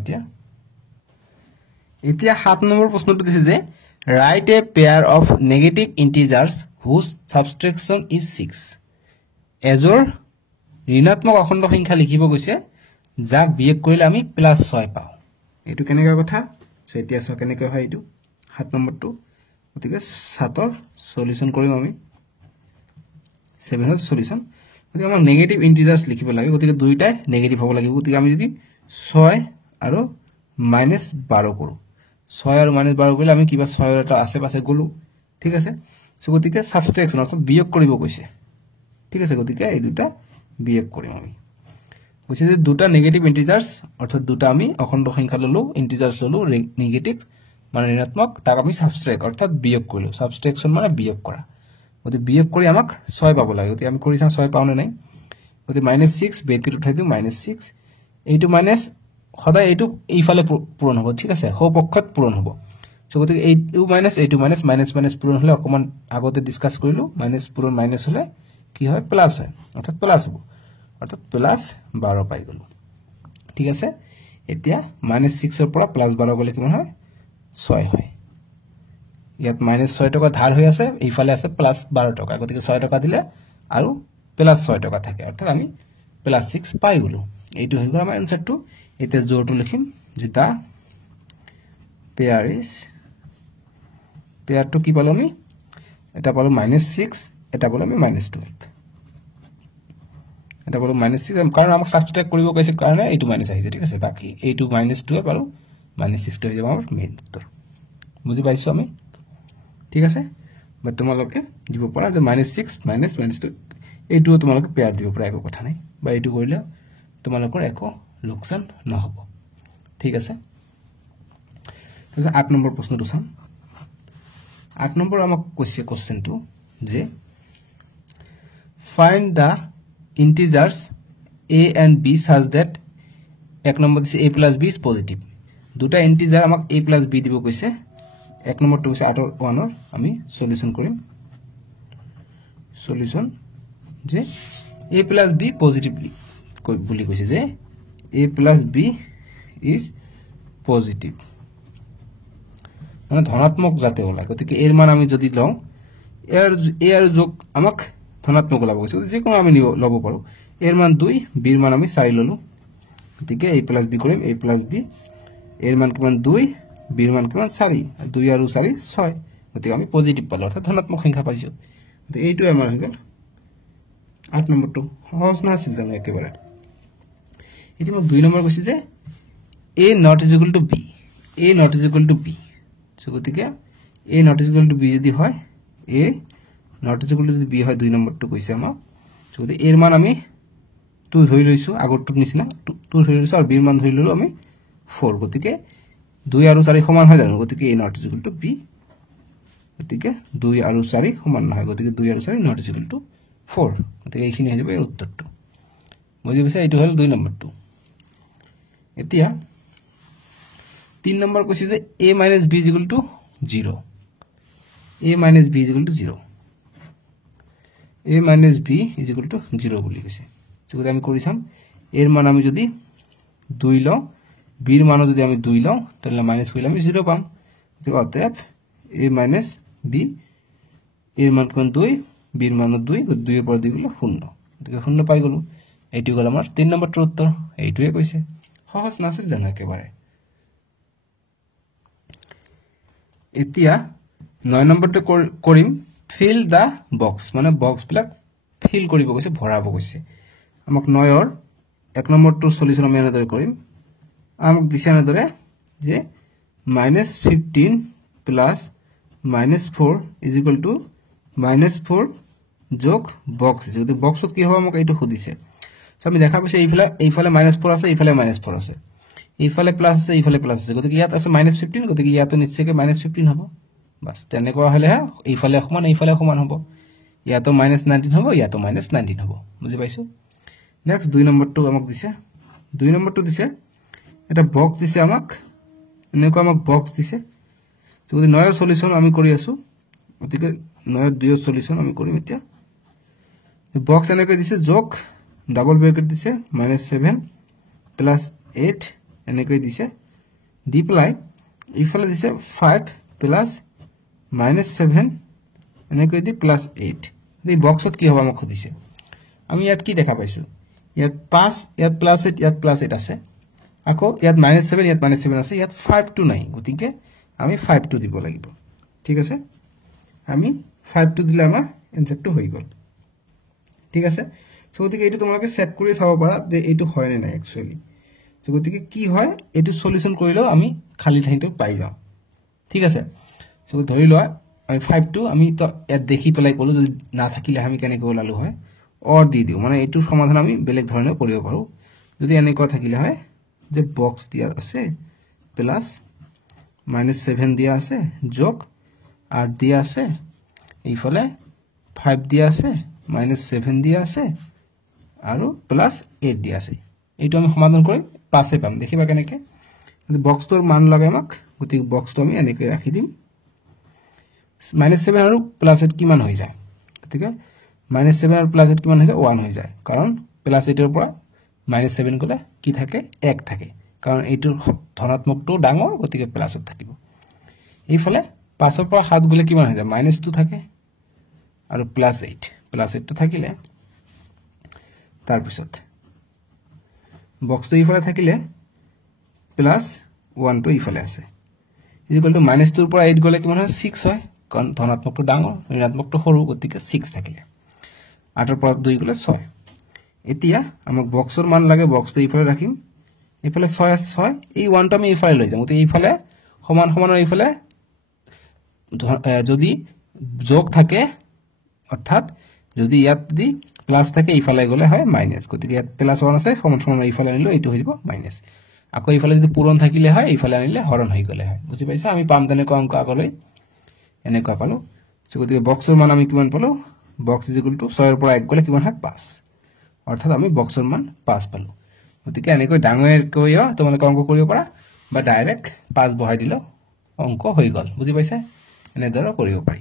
এতিয়া 7 নম্বৰ প্ৰশ্নটো দিছে যে write a pair of negative integers whose subtraction is 6 এজৰ ঋণাত্মক অখণ্ড সংখ্যা লিখিব গৈছে যাক বিয়োগ কৰিলে আমি +6 পাও এটো কেনেকা কথা সো এতিয়া সো কেনেকৈ হয় এটো 7 নম্বৰটো গতিকে 7 ৰ সলিউশন কৰিম আমি 7 ৰ সলিউশন গতিকে আমাক নেগেটিভ ইন্টিজার্স লিখিব লাগে গতিকে দুইটাই নেগেটিভ হ'ব লাগিব গতিকে আমি যদি 6 আৰু -12 কৰো 6 আৰু -12 কৰিলে আমি কিবা 6 এটা আছে পাছে গলো ঠিক আছে সো গতিকে সাবট্রাকশন অর্থাৎ বিয়োগ কৰিব কৈছে ঠিক আছে গতিকে এই দুটা বিয়োগ কৰিম আমি কৈছে যে দুটা নেগেটিভ ইন্টিজার্স অর্থাৎ দুটা আমি অখণ্ড সংখ্যা ললো ইন্টিজার্স ললো নেগেটিভ মানে ঋণাত্মক তাক আমি সাবট্রাক্ট অর্থাৎ বিয়োগ কৰিলো সাবট্ৰাকশন মানে বিয়োগ কৰা গতিকে বিয়োগ কৰি আমাক 6 পাব লাগে গতিকে আমি কৰি চাও 6 পাও নে নাই গতিকে -6 ব্ৰেকেট উঠাই দিও -6 এইটো মাইনাস সদায় এইটো এইফালে পূৰণ হ'ব ঠিক আছে হো পক্ষত পূৰণ হ'ব সো গতিকে এইটো মাইনাস এইটো মাইনাস মাইনাস মাইনাস পূৰণ হলে অকমান আগতে ডিসকাস কৰিলো মাইনাস পূৰণ মাইনাস হলে কি হয় প্লাস হয় অর্থাৎ প্লাস হ'ব অর্থাৎ +12 পাই গলো ঠিক আছে এতিয়া -6 ৰ পৰা +12 গলে কিমান হয় 6 হয় ইয়াত -6 টকা ধাৰ হৈ আছে এইফালে আছে +12 টকা গতিকে 6 টকা দিলে আৰু +6 টকা থাকে অৰ্থাৎ আমি +6 পাই গলো এইটো হৈ গল আমাৰ আনসাৰটো এতিয়া জোৰটো লিখিম যে দা পেয়াৰটো কি পালো আমি এটা পালো -6 এটা পালো আমি -12 এটা পালো -6 কাৰণ আমাক সাবট্ৰাক্ট কৰিব কৈছে কাৰণে এইটো মাইনাস আহিছে ঠিক আছে বাকি এইটো -12 পালো -6 টো হৈ যাব আমাৰ মেইন উত্তৰ বুজি পাইছো আমি ঠিক আছে বাট তোমালোকে দিব পাৰা যে -6 -2 এইটো তোমালোকে পেয়াৰ দিব পাৰা একো কথা নাই বা এইটো কৰিলে তোমালোকৰ একো লোকসান নহব ঠিক আছে তাহলে 8 নম্বৰ প্ৰশ্নটো চাম 8 নম্বৰ আমাক কৈছে কোশ্চেনটো যে find the integers a and b such that এক নম্বৰ দিছে a plus b is positive দুটা ইন্টিজাৰ আমাক a plus b দিব কৈছে এক নম্বৰটো হৈছে 8 ৰ 1 ৰ আমি সলিউশন কৰিম সলিউশন যে a plus b পজিটিভলি বুলি কৈছে যে a plus b is positive মানে ধনাত্মক যাতে ওলায় গতিকে এর মান আমি যদি লওঁ এ আর যোগ আমাক ধনাত্মক ওলাব কৈছে যে কোনো আমি লব পাৰো এৰ মান 2 b এৰ মান আমি 4 ললো গতিকে a plus b কৰিম a plus b এৰ মান কিমান 2 b এৰ মান কিমান 4 2 আৰু 4 6 গতিকে আমি পজিটিভ পালো অৰ্থাৎ ধনাত্মক সংখ্যা পাইছো তো এইটো আমাৰ হৈ গল 8 নম্বৰটো সহজ না আছিল জানো একেবাৰে এটি মই 2 নম্বৰ কৈছে যে a not is equal to b a not is equal to b so গতিকে a not is equal to b যদি হয় a not is equal to b হয় 2 নম্বৰটো কৈছে আমাক সো গতিকে এৰ মান আমি 2 ধৰি লৈছো আগৰটোৰ নিচিনা 2 ধৰি লৈছো আৰু b এৰ মান ধৰি ললো আমি 4 গতিকে 2 আৰু 4 সমান হয় জানো গতিকে a not is equal to b গতিকে 2 আৰু 4 সমান নহয় গতিকে 2 আৰু 4 not is equal to 4 গতিকে এইখিনি হৈ যাব এর উত্তৰটো বুজি পাইছে এইটো হল 2 নম্বৰটো এতিয়া 3 নম্বৰ কৈছে যে a - b = 0 a - b = 0 a - b = 0 বুলি কৈছে যদি আমি কৰি চাম এর মান আমি যদি 2 লও b এর মানও যদি আমি 2 লও তাহলে মাইনাস করলে আমি 0 পাম অতএব a - b এর মান কোন 2 b এর মান 2 2 এর পর 2 গুলো 0 গতিকে 0 পাই গলো এইটো গল আমার 3 নম্বরটার উত্তর এইটোৱে কৈছে সহজ না আছিল জানো একেবাৰে এতিয়া 9 নম্বৰটো কৰিম ফিল দা বক্স মানে বক্স বিলাক ফিল কৰিব কৈছে ভৰাব কৈছে আমাক 9 ৰ 1 নম্বৰটো সলিউশন আমি এনেদৰে কৰিম আমাক দিছে এনেদৰে যে -15 প্লাস -4 = -4 যোগ বক্স যদি বক্সত কি হবে আমাক এইটো খুদিছে সো আমি দেখা পাইছে এইফালে -4 আছে এইফালে -4 আছে এইফালে প্লাস আছে এইফালে প্লাস আছে গতিকে ইয়াত আছে -15 গতিকে ইয়াত নিশ্চয়কৈ -15 হ'ব বাস তেনেকুৱা হলে এইফালে সমান হ'ব ইয়াতো -19 হ'ব ইয়াতো -19 হ'ব বুজি পাইছো নেক্সট 2 নম্বৰটো আমাক দিছে 2 নম্বৰটো দিছে এটা বক্স দিছে আমাক এনেকুৱা আমাক বক্স দিছে যদি 9 ৰ সলিউশন আমি কৰি আছো গতিকে 9 ৰ 2 ৰ সলিউশন আমি কৰিম এতিয়া বক্স এনেকৈ দিছে যোগ ডাবল ব্ৰেকেট দিছে -7 প্লাস 8 এনেকৈ দিছে দি প্লাই ইফালে দিছে 5 প্লাস -7 এনেকৈ দি প্লাস 8 এই বক্সত কি হ'ব আমাক খুদিছে আমি ইয়াত কি দেখা পাইছো ইয়াত 5 ইয়াত প্লাস 8 ইয়াত প্লাস 8 আছে আকৌ ইয়াত -7 ইয়াত -7 আছে ইয়াত 5 2 নাই গতিকে আমি 5 2 দিব লাগিব ঠিক আছে আমি 5 2 দিলে আমাৰ এনসাৰটো হৈ গল ঠিক আছে সো গতিকে এইটো তোমালোকে সেট কৰি চাব পাৰা যে এইটো হয় নে নাই একচুয়ালি সো গতিকে কি হয় এইটো সলিউশন কৰিলেও আমি খালি ঠাইটো পাই যাও ঠিক আছে সো ধৰি লোৱা আমি 5 2 আমি তো ইয়াত দেখি পেলাই কলো যদি না থাকিলে আমি কেনেকৈ ওলালো হয় অর দি দিও মানে এইটো সমাধান আমি বেলেগ ধৰণে কৰিব পাৰো যদি এনেকুৱা থাকিলে হয় যে বক্স দিয়া আছে প্লাস -7 দিয়া আছে যোগ 8 দিয়া আছে এইফালে 5 দিয়া আছে -7 দিয়া আছে আৰু প্লাস 8 দিয়া আছে এইটো আমি সমাধান কৰিম প্লাসে পাম দেখিবা কেনেকৈ বক্সটোৰ মান লাগে আমাক গতিকে বক্সটো আমি এনেকৈ ৰাখি দিম -7 আৰু প্লাস 8 কিমান হৈ যায় গতিকে -7 আৰু প্লাস 8 কিমান হৈ যায় 1 হৈ যায় কাৰণ প্লাস 8 ৰ পৰা -7 গলে কি থাকে 1 থাকে কাৰণ এইটো ধনাত্মকটো ডাঙৰ গতিকে প্লাসত থাকিব এইফালে 5 ৰ পৰা 7 গলে কিমান হৈ যায় -2 থাকে আৰু +8 টো থাকিলে তাৰ পিছত বক্সটো ইফালে থাকিলে +1 টো ইফালে আছে ইকুয়াল টু -2 ৰ পৰা 8 গলে কিমান হয় 6 হয় কাৰণ ধনাত্মকটো ডাঙৰ ঋণাত্মকটো সৰু গতিকে 6 থাকিলে 8 ৰ পৰা 2 গলে 6 এতিয়া আমাক বক্সৰ মান লাগে বক্সটো ইফালে ৰাখিম ইফালে 6 আছে 6 এই 1 টো আমি ইফালে লৈ যাম গতিকে ইফালে সমান সমানৰ ইফালে যদি যোগ থাকে অর্থাৎ যদি ইয়াত দি প্লাস থাকে ইফালে গলে হয় মাইনাস গতিকে ইয়াত +1 আছে সমান সমান ইফালে আনিলে এইটো হৈ যাব মাইনাস আকৌ ইফালে যদি পূৰণ থাকিলে হয় ইফালে আনিলে হৰণ হৈ গলে হয় বুজি পাইছা আমি পাম তেনেকুৱা অংক আগলৈ এনেকুৱা পালো সো গতিকে বক্সৰ মান আমি কিমান পালো বক্স = 6 ৰ পৰা 1 গলে কিমান হয় 5 অৰ্থাৎ আমি বক্সৰ মান 5 পালো গতিকে এনেকৈ ডাঙৰকৈ তোমালোকে অংক কৰিব পাৰা বা ডাইৰেক্ট 5 বহাই দিলে অংক হৈ গল বুজি পাইছা এনেদৰে কৰিব পাৰি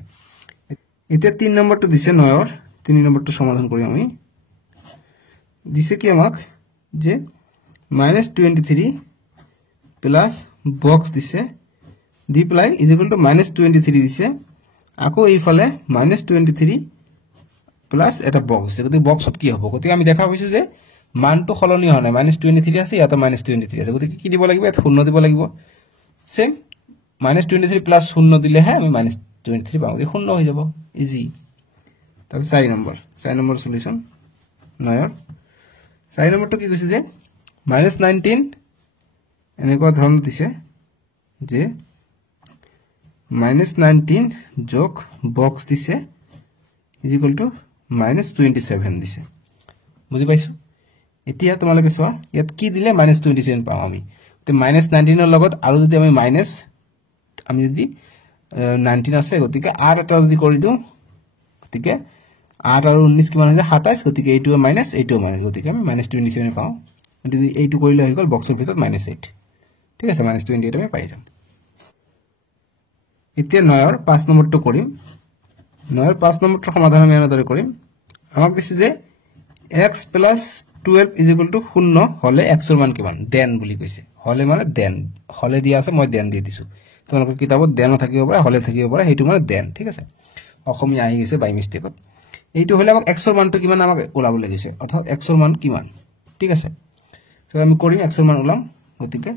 এতিয়া 3 নম্বৰটো দিছে 9 ৰ 3 নম্বৰটো সমাধান কৰি আমি দিছে কি আমাক যে -23 প্লাস বক্স দিছে দি প্লাই ইজ ইকুয়াল টু -23 দিছে আকৌ এইফালে -23 প্লাস এটা বক্স গতি বক্সত কি হ'ব গতি আমি দেখা পাইছো যে মানটো খলনি হয় না -23 আছে ইয়াতে -23 আছে গতি কি দিব লাগিব এত শূন্য দিব লাগিব সেম -23 প্লাস শূন্য দিলে হে আমি -23 পাবো এই শূন্য হৈ যাব ইজি তবে 4 নম্বৰ সলিউশন নয়ৰ 4 নম্বৰটো কি কৈছে যে -19 এনেকুৱা ধৰণ দিছে যে -19 যোগ বক্স দিছে ইজ ইকুয়াল টু -27 দিছে বুজি পাইছো এতিয়া তোমালোকে চোৱা ইয়াত কি দিলে -27 পাম আমি তে -19 ৰ লগত আৰু যদি আমি আমি যদি 19 আছে গতিকে আৰ এটা যদি কৰি দিও গতিকে 8 আৰু 19 কিমান হৈ যায় 27 গতিকে এইটো মাইনাস এইটো মাইনাস গতিকে আমি -27 পাও যদি এইটো কৰিলে হৈ গল বক্সৰ ভিতৰত -8 ঠিক আছে -28 আমি পাই যাম এতিয়া 9 ৰ 5 নম্বৰটো কৰিম 9 ৰ 5 নম্বৰটো সমাধান আমি এনেদৰে কৰিম আমাক দিছে যে x + 12 = 0 হলে x ৰ মান কিমান দেন বুলি কৈছে হলে মানে দেন হলে দিয়া আছে মই দেন দি দিছো তোমালোকৰ কিতাপত দেন থাকিব পাৰে হলে থাকিব পাৰে হেতু মানে দেন ঠিক আছে অসমীয়া আহি গৈছে বাই মিস্টেকত এইটো হলে আমাক x ৰ মানটো কিমান আমাক ওলাব লাগিছে অৰ্থাৎ x ৰ মান কিমান ঠিক আছে তো আমি কৰিম x ৰ মান ওলাম গতিকে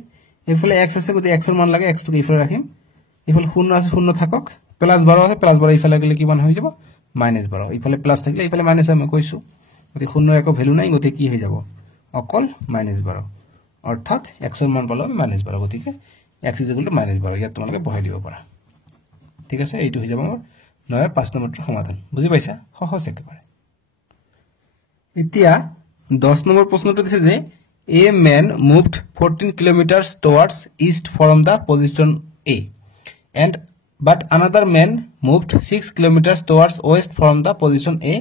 এফালে x আছে গতি x ৰ মান লাগে x টো ইফালে ৰাখিম ইফালে 0 আছে 0 থাকক +12 আছে +12 ইফালে গলে কিমান হৈ যাব -12 ইফালে প্লাস থাকিলে ইফালে মাইনাস আমি কৈছো গতি 0 একো ভ্যালু নাই গতি কি হৈ যাব অকল -12 অৰ্থাৎ x ৰ মান পালো আমি -12 গতিকে x = -12 ইয়াত তোমালোকে বহাই দিব পাৰা ঠিক আছে এইটো হৈ যাব আমাৰ 9 ৰ 5 নম্বৰটো সমাধান বুজি পাইছা সহজ একেবাৰে এতিয়া 10 নম্বৰ প্ৰশ্নটো দিছে যে a man moved 14 kilometers towards east from the position A and but another man moved 6 kilometers towards west from the position A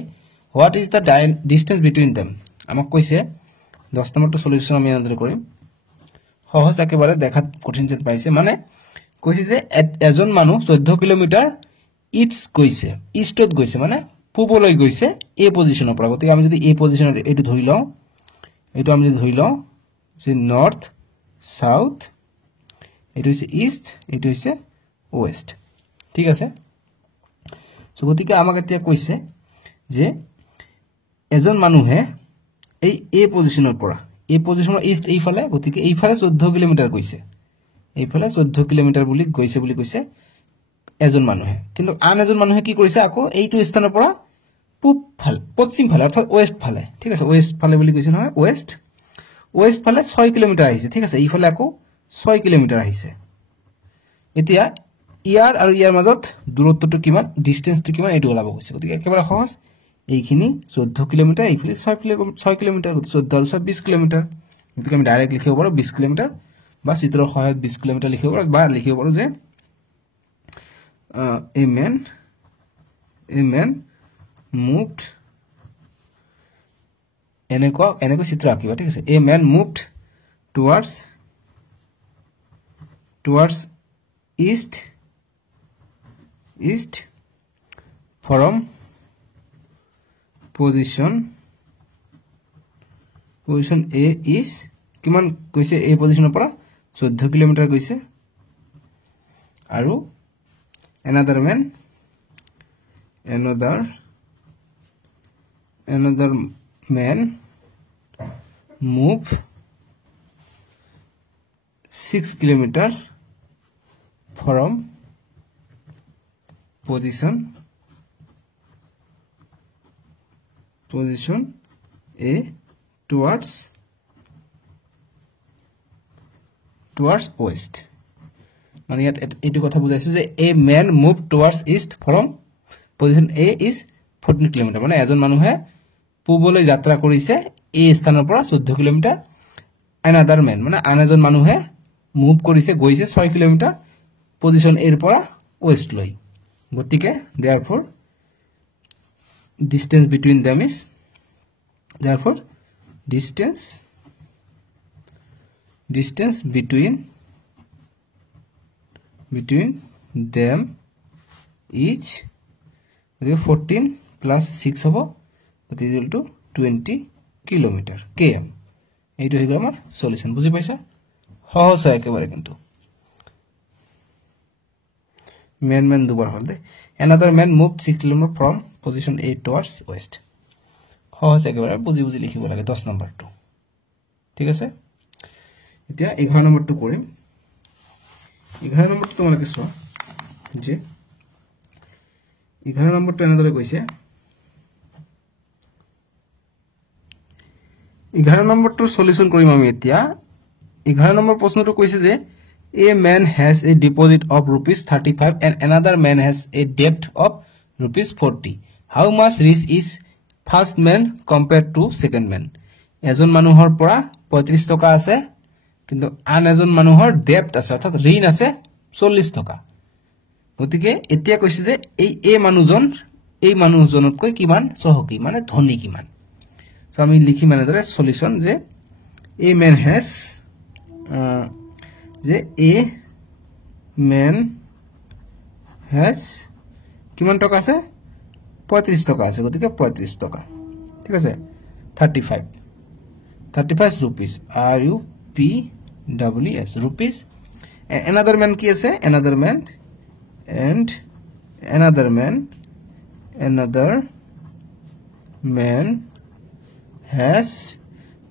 what is the distance between them আমাক কৈছে 10 নম্বৰটো সলিউশন আমি আনন্দৰে কৰিম সহজ একেবাৰে দেখাত কঠিন যেন পাইছে মানে কৈছে যে এজন মানুহ 14 কিলোমিটাৰ ইষ্টত গৈছে মানে পূবলৈ গৈছে এ পজিশনৰ পৰা গতিকে আমি যদি এ পজিশনৰ এটো ধৰি লও এটো আমি যদি ধৰি লও যে নৰ্থ সাউথ এটো হৈছে ইষ্ট এটো হৈছে ওয়েস্ট ঠিক আছে সো গতিকে আমাক এতিয়া কৈছে যে এজন মানুহে এই এ পজিশনৰ পৰা এই পজিশনৰ ইষ্ট এইফালে গতিকে এইফালে 14 কিলোমিটাৰ গৈছে এইফালে 14 কিলোমিটাৰ বুলি গৈছে বুলি কৈছে এজন মানুহে কিন্তু আন এজন মানুহে কি কৰিছে আকৌ এইটো স্থানৰ পৰা পূব ফালে পশ্চিম ফালে অৰ্থাৎ ওয়েস্ট ফালে ঠিক আছে ওয়েস্ট ফালে বুলি কৈছে নহয় ওয়েস্ট ফালে 6 কিলোমিটাৰ আহিছে ঠিক আছে এইফালে আকৌ 6 কিলোমিটাৰ আহিছে এতিয়া ইয়াৰ আৰু ইয়াৰ মাজত দূৰত্বটো কিমান ডিসটেন্সটো কিমান এটো ওলাব গৈছে গতিকে একেবাৰে সহজ এইখিনি 14 কিলোমিটাৰ এইফালে 6 কিলোমিটাৰ 14 আৰু 20 কিলোমিটাৰ গতিকে আমি ডাইৰেক্ট লিখিব পাৰো 20 কিলোমিটাৰ বা চিত্ৰৰ সহায়ত 20 কিলোমিটাৰ লিখিব পাৰো বা লিখিব পাৰো যে a man moved এনেকৈ চিত্ৰ আঁকিবা ঠিক আছে a man moved towards east from position A is কিমান কৈছে এই পজিশনৰ পৰা 14 কিলোমিটাৰ গৈছে আৰু another man move 6 kilometer from position A towards west মানে ইয়াত এটো কথা বুজাইছো যে a man moved towards east from position A is 14 kilometre মানে এজন মানুহে পূবলৈ যাত্ৰা কৰিছে এই স্থানৰ পৰা 14 কিলোমিটাৰ another man মানে আন এজন মানুহে মুভ কৰিছে গৈছে 6 কিলোমিটাৰ পজিশন এৰ পৰা ওয়েস্ট লৈ গতিকে therefore distance between them is distance between them each 14 plus 6 hobo that is equal to 20 kilometer km এইটো হৈ গ'ল আমাৰ সলিউশন বুজি পাইছা সহজ হয় একেবাৰে কিন্তু man দুবাৰ হল দে another man moved 6 km from position A towards west সহজ একেবাৰে বুজি বুজি লিখিব লাগে 10 নম্বৰটো ঠিক আছে এতিয়া 11 নম্বৰটো কৰিম 11 নম্বৰটো তোমালোকে চোৱা যে 11 নম্বৰটো এনেদৰে কৈছে 11 নম্বৰটোৰ সলিউশন কৰিম আমি এতিয়া 11 নম্বৰ প্ৰশ্নটো কৈছে যে a man has a deposit of rupees 35 and another man has a debt of rupees 40 how much rich is first man compared to second man এজন মানুহৰ পৰা 35 টকা আছে কিন্তু আন এজন মানুহৰ ডেপ্ট আছে অৰ্থাৎ ঋণ আছে 40 টকা গতিকে এতিয়া কৈছে যে এই মানুহজনতকৈ কিমান সহকী মানে ধনী কিমান সো আমি লিখি মানে ধৰে সলিউশন যে a man has যে a man has কিমান টকা আছে 35 টকা আছে গতিকে 35 টকা ঠিক আছে 35 rupees r u p w s rupees another man কি আছে another man has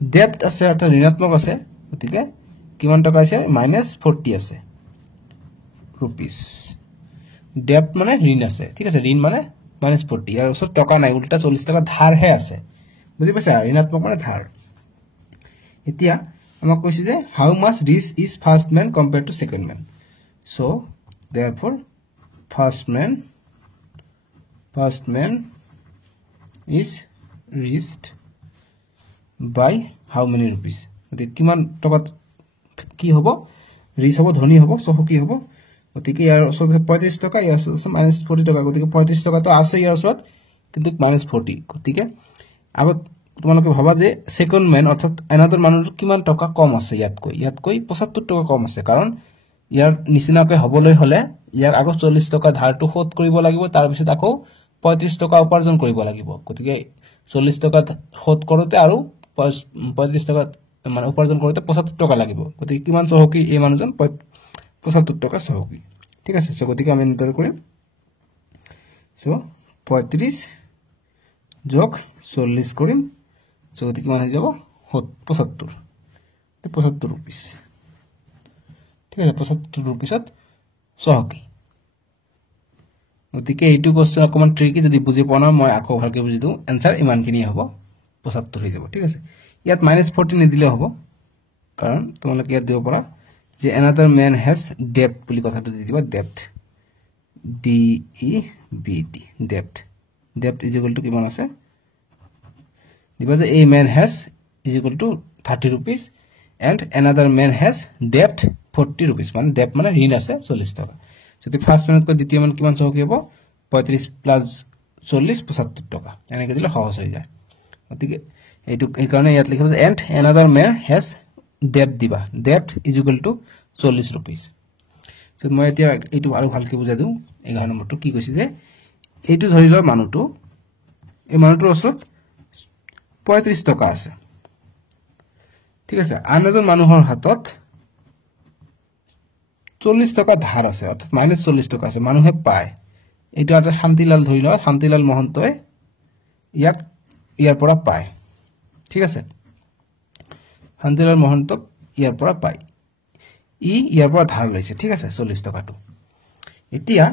debt আছে অর্থাৎ ঋণাত্মক আছে গতিকে কিমান টকা আছে -40 আছে rupees debt মানে ঋণ আছে ঠিক আছে ঋণ মানে -40 আর ওসব টাকা নাই উল্টা 40 টাকা ধার হে আছে বুঝি পাইছা ঋণাত্মক মানে ধার এতিয়া আমাক কৈছে যে how much rich is first man compared to second man so therefore first man is rich by how many rupees গতিকে কিমান টকা কি হ'ব রিচ হ'ব ধনী হ'ব সহকী হ'ব গতিকে ইয়াৰ ওচৰত 35 টকা ইয়াৰ ওচৰত -40 টকা গতিকে 35 টকা তো আছে ইয়াৰ ওচৰত কিন্তু -40 গতিকে আগত তোমালোকে ভাবা যে সেকেন্ড ম্যান অৰ্থাৎ এনাদাৰ মানুহৰ কিমান টকা কম আছে ইয়াতকৈ 75 টকা কম আছে কাৰণ ইয়াৰ নিচিনাকৈ হবলৈ হলে ইয়াৰ আগত 40 টকা ধাৰটো শোধ কৰিব লাগিব তাৰ পিছত আকৌ 35 টকা উপাৰ্জন কৰিব লাগিব গতিকে 40 টকা শোধ কৰোতে আৰু 35 টকা মানে উপাৰ্জন কৰোতে 75 টকা লাগিব গতিকে কিমান সহকী এই মানুহজন 75 টকা সহকী ঠিক আছে সো গতিকে আমি নিৰ্ধাৰণ কৰিম সো 35 যোগ 40 কৰিম সো গতিকে কিমান হৈ যাব 75 rupees ঠিক আছে 75 rupeesত সহকী গতিকে এইটো কোশ্চেন অকমান ট্ৰিকি যদি বুজি পোৱা না মই আকৌ ভালকে বুজি দিও আনসাৰ ইমানখিনি হ'ব 75 হৈ যাব ঠিক আছে ইয়াত -40 নিদিলে হ'ব কাৰণ তোমালোকে ইয়াত দিব পৰা যে another man has debt বুলি কথাটো দি দিবা debt d e b t debt is equal to কিমান আছে দিবা যে a man has is equal to 30 rupees and another man has debt 40 rupees মানে debt মানে ঋণ আছে 40 টাকা যদি ফার্স্ট ম্যানত কো দ্বিতীয় মান কিমান সহকী হ'ব 35 প্লাস 40 75 টাকা এনেকে দিলে সহজ হৈ যায় গতিকে এইটো এই কাৰণে ইয়াত লিখিব যে and another man has debt দিবা debt is equal to 40 rupees so মই এতিয়া এইটো আৰু ভালকে বুজাই দিও 11 নম্বৰটো কি কৈছে যে এইটো ধৰি ল মানুহটো এই মানুহটোৰ ওচৰত 35 টকা আছে ঠিক আছে আন এজন মানুহৰ হাতত 40 টকা ধাৰ আছে অৰ্থাৎ -40 টকা আছে মানুহে পায় এইটো এটা শান্তিলাল ধৰি ল শান্তিলাল মহন্তই ইয়াৰ পৰা পায় ঠিক আছে শান্তিলাল মহন্তক ইয়াৰ পৰা পায় ইয়াৰ পৰা ধাৰ লৈছে ঠিক আছে 40 টকাটো এতিয়া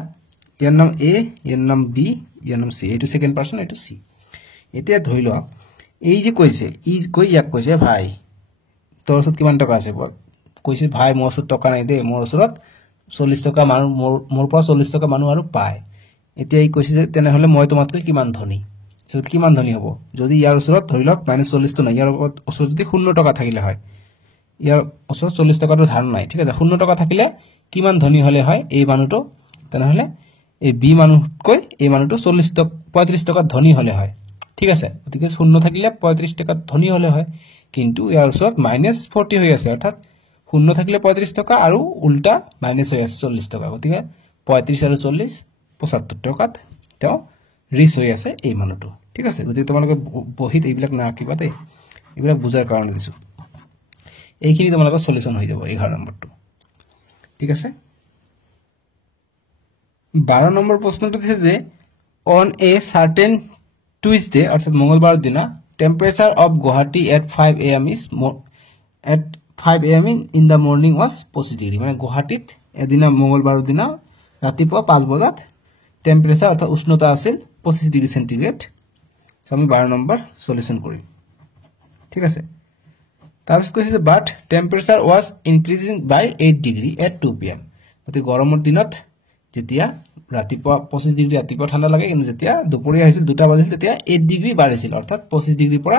ইয়াৰ নাম a ইয়াৰ নাম b ইয়াৰ নাম c এইটো সেকেন্ড পাৰসন এইটো c এতিয়া ধৰি ল এই যে কৈছে ইয়াক কৈছে ভাই তোৰ ওচৰত কিমান টকা আছে কৈছে ভাই মোৰ ওচৰত টকা নাই দে মোৰ ওচৰত 40 টকা মানুহ মোৰ পৰা 40 টকা মানুহ আৰু পায় এতিয়া এই কৈছে যে তেনে হলে মই তোমাতকৈ কিমান ধনী সত কিমান ধনী হ'ব যদি ইয়াৰ ওচৰত ধৰি লওক -40 তো নাই ইয়াৰ ওচৰত যদি 0 টকা থাকিলে হয় ইয়াৰ ওচৰত 40 টকাটো ধাৰ নাই ঠিক আছে 0 টকা থাকিলে কিমান ধনী হলে হয় এই মানুহটো তেনে হলে এই বি মানুহতকৈ এই মানুহটো 35 টকা ধনী হলে হয় ঠিক আছে গতিকে 0 থাকিলে 35 টকা ধনী হলে হয় কিন্তু ইয়াৰ ওচৰত -40 হৈ আছে অৰ্থাৎ 0 থাকিলে 35 টকা আৰু উল্টা মাইনাস হৈ আছে 40 টকা গতিকে 35 আৰু 40 75 টকাত তেও ৰিচ হৈ আছে এই মানুহটো ঠিক আছে গতিকে তোমালোকে বহিত এইবিলাক না কিবা দে এইবিলাক বুজাৰ কাৰণে দিছো এইখিনি তোমালোকৰ সলিউশন হৈ যাব 11 নম্বৰটো ঠিক আছে 12 নম্বৰ প্ৰশ্নটো দিছে যে on a certain Tuesday অর্থাৎ মঙ্গলবার দিনা temperature of Guwahati at 5 am is at 5 am in the morning was 25 degree মানে গুৱাহাটীত এদিনা মঙ্গলবাৰ দিনা ৰাতিপুৱা 5 বজাত টেম্পাৰেচাৰ অৰ্থাৎ উষ্ণতা আছিল 25 ডিগ্ৰি সেন্টিগ্ৰেড সো আমি 12 নম্বৰ সলিউশন কৰিম ঠিক আছে তাৰপিছত কৈছে যে বাট temperature was increasing by 8 degree at 2 pm গতি গৰমৰ দিনত যেতিয়া ৰাতিপুৱা 25 ডিগ্ৰী ৰাতিপুৱা ঠাণ্ডা লাগে কিন্তু যেতিয়া দুপৰীয়া হৈছিল 2টা বাজিল তেতিয়া 8 ডিগ্ৰী বাঢ়িছিল অৰ্থাৎ 25 ডিগ্ৰী পৰা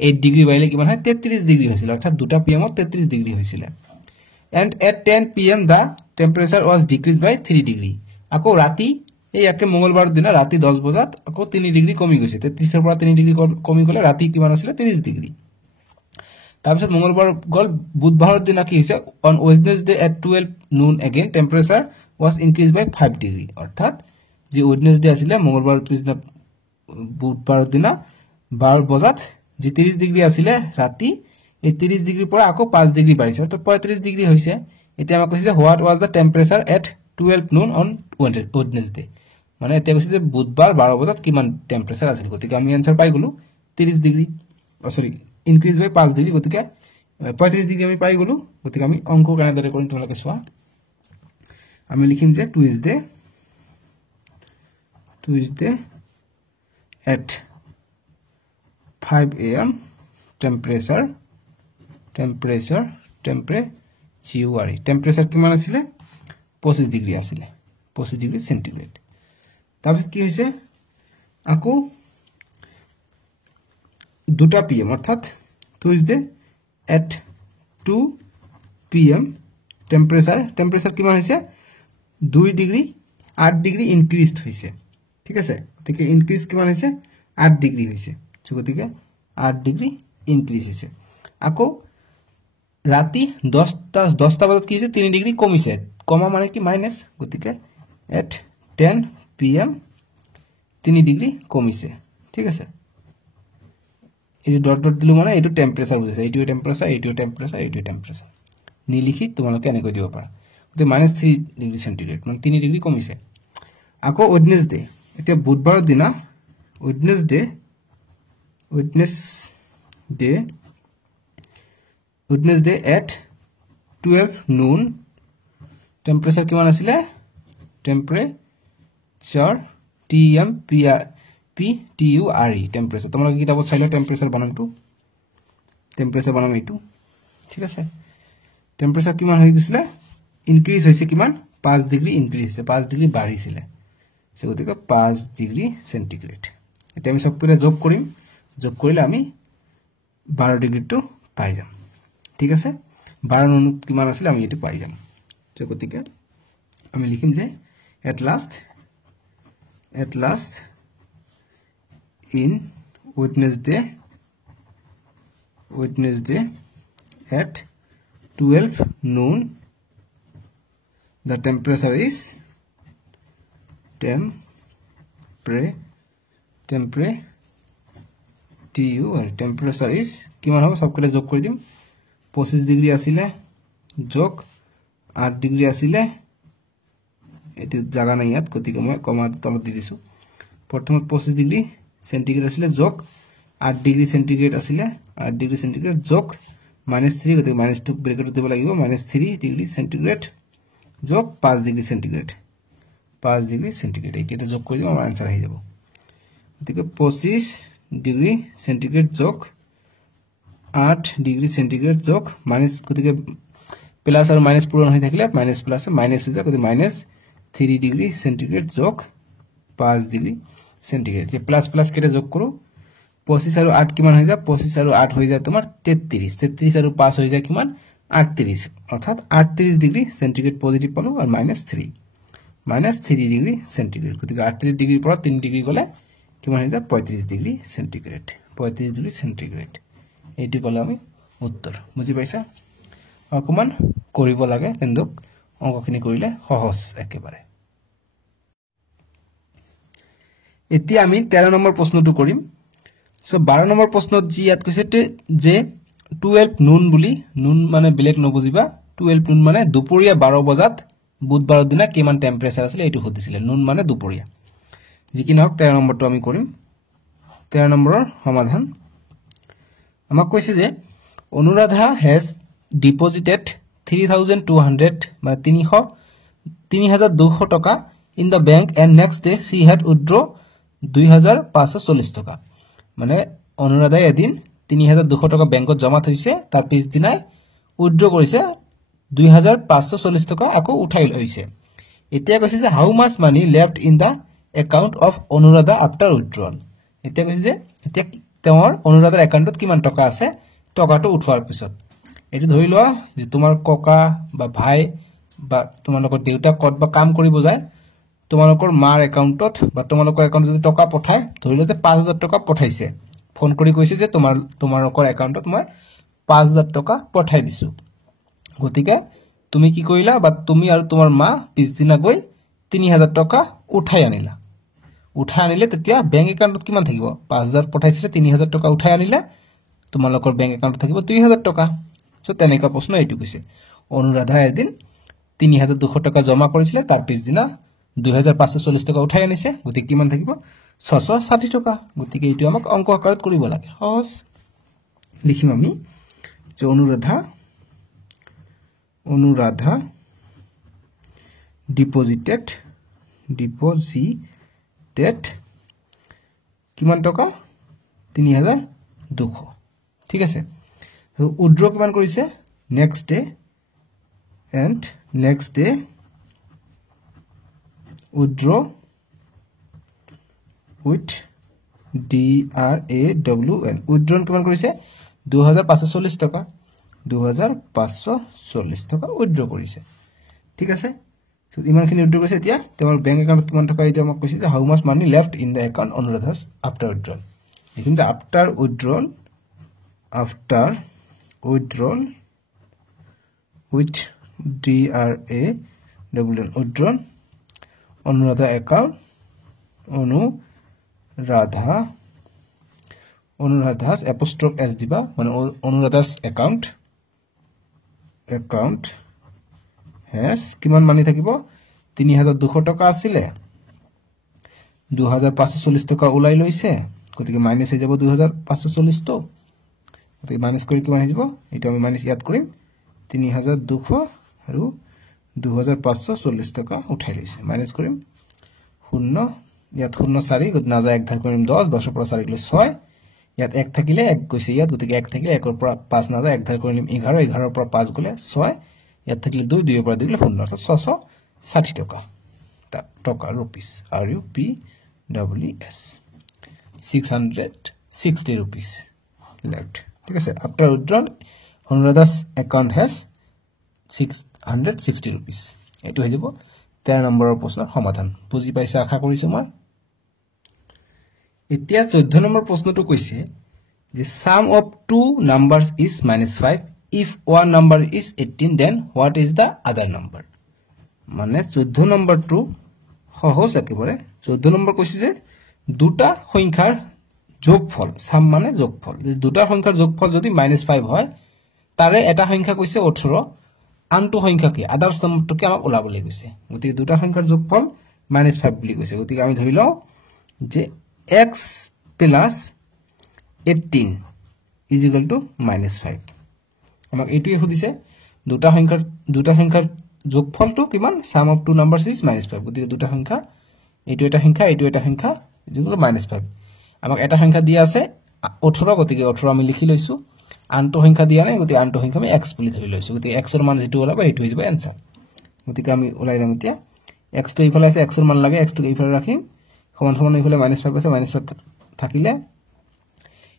8 ডিগ্ৰী বাঢ়িলে কিমান হয় 33 ডিগ্ৰী হৈছিল অৰ্থাৎ 2টা pm 33 ডিগ্ৰী হৈছিল and at 10 pm the temperature was decreased by 3 degree আকৌ ৰাতি এই একে মঙ্গলবাৰ দিনা ৰাতি 10 বজাত আকৌ 3 ডিগ্ৰী কমি গৈছে 33 ৰ পৰা 3 ডিগ্ৰী কমি গলে ৰাতি কিমান আছিল 30 ডিগ্ৰী তাৰপিছত মঙ্গলবাৰ গল বুধবাৰৰ দিনা কি হৈছে on Wednesday at 12 noon again temperature was increased by 5 degree অর্থাৎ যে ওয়েডনেসডে আছিল মঙ্গলবার পিছনা বুধবার দিনা 12 বজাত যে 30 ডিগ্রি আছিল রাতি এই 30 ডিগ্রি পরে আকো 5 ডিগ্রি বাড়িছে অর্থাৎ 35 ডিগ্রি হইছে এতিয়া আমাক কৈছে what was the temperature at 12 noon on Wednesday মানে এতিয়া কৈছে যে বুধবার 12 বজাত কিমান টেম্পারেচার আছিল গতিকে আমি आंसर পাই গলো 30 ডিগ্রি সরি ইনক্রিজ বাই 5 ডিগ্রি গতিকে 35 ডিগ্রি আমি পাই গলো গতিকে আমি অঙ্ক কেনেদৰে কৰিম তোমালোকে চোৱা আমি লিখিম যে Tuesday at 5 am temperature কিমান আছিল 25 ডিগ্ৰী আছিল 25 ডিগ্ৰী সেন্টিগ্ৰেড তাৰপিছত কি হৈছে আকৌ 2টা pm অৰ্থাৎ Tuesday at 2 pm টেম্পাৰেচাৰ কিমান হৈছে 2 ডিগ্ৰী 8 ডিগ্ৰী ইনক্ৰিজড হৈছে ঠিক আছে গতিকে ইনক্ৰিজ কিমান হৈছে 8 ডিগ্ৰী হৈছে গতিকে 8 ডিগ্ৰী ইনক্ৰিজ হৈছে আকৌ ৰাতি 10টা বজাত কি হৈছে 3 ডিগ্ৰী কমিছে কমা মানে কি মাইনাস গতিকে at 10 pm 3 ডিগ্ৰী কমিছে ঠিক আছে এই ডট দিলু মানে এইটো টেম্পাৰেচাৰ বুঝাইছে এইটো টেম্পাৰেচাৰ নিলিখি তোমালোকে এনে কৈ দিব পাৰা গতি -3 ডিগ্ৰী সেন্টিগ্ৰেড মানে 3 ডিগ্ৰী কমিছে আকৌ ওয়েডনেসডে এতিয়া বুধবাৰৰ দিনা ওয়েডনেসডে at 12 noon টেম্পারেচার কিমান আছিল টেম্পারেচার TMPTURE টেম্পারেচার তোমালোকে কিতাপত চাইলে টেম্পারেচার বানামটো টেম্পারেচার বানাম এইটো ঠিক আছে টেম্পারেচার কিমান হৈ গৈছিল ইনক্রিজ হৈছে কিমান 5 ডিগ্ৰী ইনক্ৰিজ হৈছে 5 ডিগ্ৰী বাঢ়িছিল সো গতিকে 5 ডিগ্ৰী সেন্টিগ্ৰেড এতিয়া আমি সব পুৰা যোগ কৰিম যোগ কৰিলে আমি 12 ডিগ্ৰীটো পাই যাম ঠিক আছে 12 নুন কিমান আছিল আমি এটো পাই যাম সো গতিকে আমি লিখিম যে at last in Wednesday at 12 noon the temperature is temperature is কিমান হ'ব সবকলে যোগ কৰি দিম 25 ডিগ্ৰী আছিল যোগ 8 ডিগ্ৰী আছিল এটো জাগা নাই ইয়াত গতিকে মই কমা তলত দি দিছো প্ৰথমত 25 ডিগ্ৰী সেন্টিগ্ৰেড আছিল যোগ 8 ডিগ্ৰী সেন্টিগ্ৰেড আছিল 8 ডিগ্ৰী সেন্টিগ্ৰেড যোগ -3 গতিকে -2 ব্ৰেকেট দিব লাগিব -3 ডিগ্ৰী সেন্টিগ্ৰেড যোগ 5 ডিগ্ৰী সেন্টিগ্ৰেড এইটা যোগ কৰি দিম আমাৰ आंसर আহি যাব গতিকে 25 ডিগ্ৰী সেন্টিগ্ৰেড যোগ 8 ডিগ্ৰী সেন্টিগ্ৰেড যোগ মাইনাস গতিকে প্লাস আৰু মাইনাস পূৰণ হৈ থাকিলে মাইনাস প্লাস মাইনাস হৈ যায় গতিকে -3 ডিগ্ৰী সেন্টিগ্ৰেড যোগ 5 ডিগ্ৰী সেন্টিগ্ৰেড ये प्लस प्लस केरे जोग करू 25 আৰু 8 কিমান হৈ যায় 25 আৰু 8 হৈ যায় তোমাৰ 33 আৰু 5 হৈ যায় কিমান 38 অৰ্থাৎ 38 ডিগ্ৰী সেন্টিগ্ৰেড পজিটিভ পালো আৰু -3 ডিগ্ৰী সেন্টিগ্ৰেড গতিকে 38 ডিগ্ৰীৰ পৰা 3 ডিগ্ৰী গলে কিমান হৈ যায় 35 ডিগ্ৰী সেন্টিগ্ৰেড এইটো কল আমি উত্তৰ বুজি পাইছা অকমান কৰিব লাগে কিন্তু অংকখিনি কৰিলে সহজ একেবাৰে এতিয়া আমি 13 নম্বৰ প্ৰশ্নটো কৰিম সো 12 নম্বৰ প্ৰশ্নত জি ইয়াত কৈছে যে 12 নুন বুলি নুন মানে বেলেগ নবুজিবা 12 নুন মানে দুপৰীয়া 12 বজাত বুধবাৰৰ দিনা কিমান টেম্পাৰেচাৰ আছিল এইটো সুধিছিলে নুন মানে দুপৰীয়া যি কি নহওক 13 নম্বৰটো আমি কৰিম 13 নম্বৰৰ সমাধান আমাক কৈছে যে অনুৰাধা হেজ ডিপজিটেড 3200 মানে 3200 টকা in the bank and next day she had withdraw 2540 টকা মানে অনুৰাধাই এদিন 3200 টকা বেংকত জমা থৈছে তাৰ পিছদিনাই উইথড্ৰ কৰিছে 2540 টকা আকৌ উঠাই লৈছে এতিয়া কৈছে যে how much money left in the account of Anuradha after withdrawal এতিয়া কৈছে যে এতিয়া তেওঁৰ অনুৰাধাৰ একাউণ্টত কিমান টকা আছে টকাটো উঠোৱাৰ পিছত এটো ধৰি লোৱা যে তোমাৰ ককা বা ভাই বা তোমালোকৰ দেউতা কত বা কাম কৰিব যায় তোমালোকৰ মাৰ একাউণ্টত বা তোমালোকৰ একাউণ্টত যদি টকা পঠায় ধৰি লোৱা যে 5000 টকা পঠাইছে ফোন কৰি কৈছে যে তোমালোকৰ একাউণ্টত মই 5000 টকা পঠাই দিছো গতিকে তুমি কি কৰিলা বা তুমি আৰু তোমাৰ মা পিছদিনা গৈ 3000 টকা উঠাই আনিলে তেতিয়া বেংক একাউণ্টত কিমান থাকিব 5000 পঠাইছিলে 3000 টকা উঠাই আনিলে তোমালোকৰ বেংক একাউণ্টত থাকিব 2000 টকা সো তেনেকা প্ৰশ্ন এইটো কৈছে অনুৰাধা এদিন 3200 টকা জমা কৰিছিলে তাৰ পিছদিনা 2540 টকা উঠাই আনিছে গতিকে কিমান থাকিব 660 টকা গতিকে এইটো আমাক অংক আকাৰত কৰিব লাগে সহজ লিখিম আমি যে অনুৰাধা ডিপজিটেড কিমান টকা 3200 ঠিক আছে উইথড্ৰ কিমান কৰিছে next day withdraw with DRAWN withdraw কিমান কৰিছে 2540 টকা 2540 টকা উইথড্ৰ কৰিছে ঠিক আছে সো ইমানখিনি উইথড্ৰ কৰিছে এতিয়া তেওঁৰ বেংক একাউণ্টত কিমান টকা এই জমা কৰিছে যে how much money left in the account Anuradha's after withdrawal কিন্তু after withdrawal with DRAWN withdrawal Anuradha account Anuradha's apostrophe S দিবা মানে অনুৰাধাস একাউণ্ট হেজ কিমান মানি থাকিব 3200 টকা আছিলে 2540 টকা উলাই লৈছে গতিকে মাইনাস হৈ যাব 2540 তো গতিকে মাইনাস কৰি কিমান হৈ যাব এটা আমি মাইনাস ইয়াত কৰিম 3200 আৰু 2540 টকা উঠাই লৈছে মাইনাস কৰিম 0 ইয়াত 0 4 গত না যায় এক ধাৰ কৰিম 10 10 ৰ পৰা 4 গলে 6 ইয়াত 1 থাকিলে 1 গৈছে ইয়াত গতিকে 1 থাকিলে 1 ৰ পৰা 5 না যায় এক ধাৰ কৰিম 11 11 ৰ পৰা 5 গলে 6 ইয়াত থাকিলে 2 2 ৰ পৰা 2 গলে 0 অৰ্থাৎ 660 টকা rupees RUPEES 660 rupees left ঠিক আছে after withdrawal অনুৰাধাস account has 660 rupees এটো হৈ যাব 13 নম্বৰৰ প্ৰশ্নৰ সমাধান বুজি পাইছা আশা কৰিছো মই এতিয়া 14 নম্বৰ প্ৰশ্নটো কৈছে যে sum of two numbers is -5 if one number is 18 then what is the other number মানে 14 নম্বৰটো সহজ একেবাৰে 14 নম্বৰ কৈছে যে দুটা সংখ্যাৰ যোগফল সাম মানে যোগফল যে দুটা সংখ্যাৰ যোগফল যদি -5 হয় তাৰে এটা সংখ্যা কৈছে 18 আনটো সংখ্যা কি আদাৰ নম্বৰটোকে আমাক ওলাবলৈ কৈছে গতিকে দুটা সংখ্যাৰ যোগফল -5 বুলি কৈছে গতিকে আমি ধৰি লও যে x + 18 = -5 আমাক এইটোই সুধিছে দুটা সংখ্যাৰ যোগফলটো কিমান sum of two numbers is -5 গতিকে দুটা সংখ্যা এইটো এটা সংখ্যা যেগুলো -5 আমাক এটা সংখ্যা দিয়া আছে 18 গতিকে 18 আমি লিখি লৈছো আনটো সংখ্যা দিয়া নাই গতিকে আনটো সংখ্যা আমি x বুলি ধৰি লৈছো গতিকে x ৰ মান যেটো ওলাব এইটো হৈ যাব आंसर গতিকে আমি ওলাইলাম এতিয়া x টো ইফালে আছে x ৰ মান লাগে x টো ইফালে ৰাখিম সমান সমান ইফালে -5 আছে -5 থাকিলে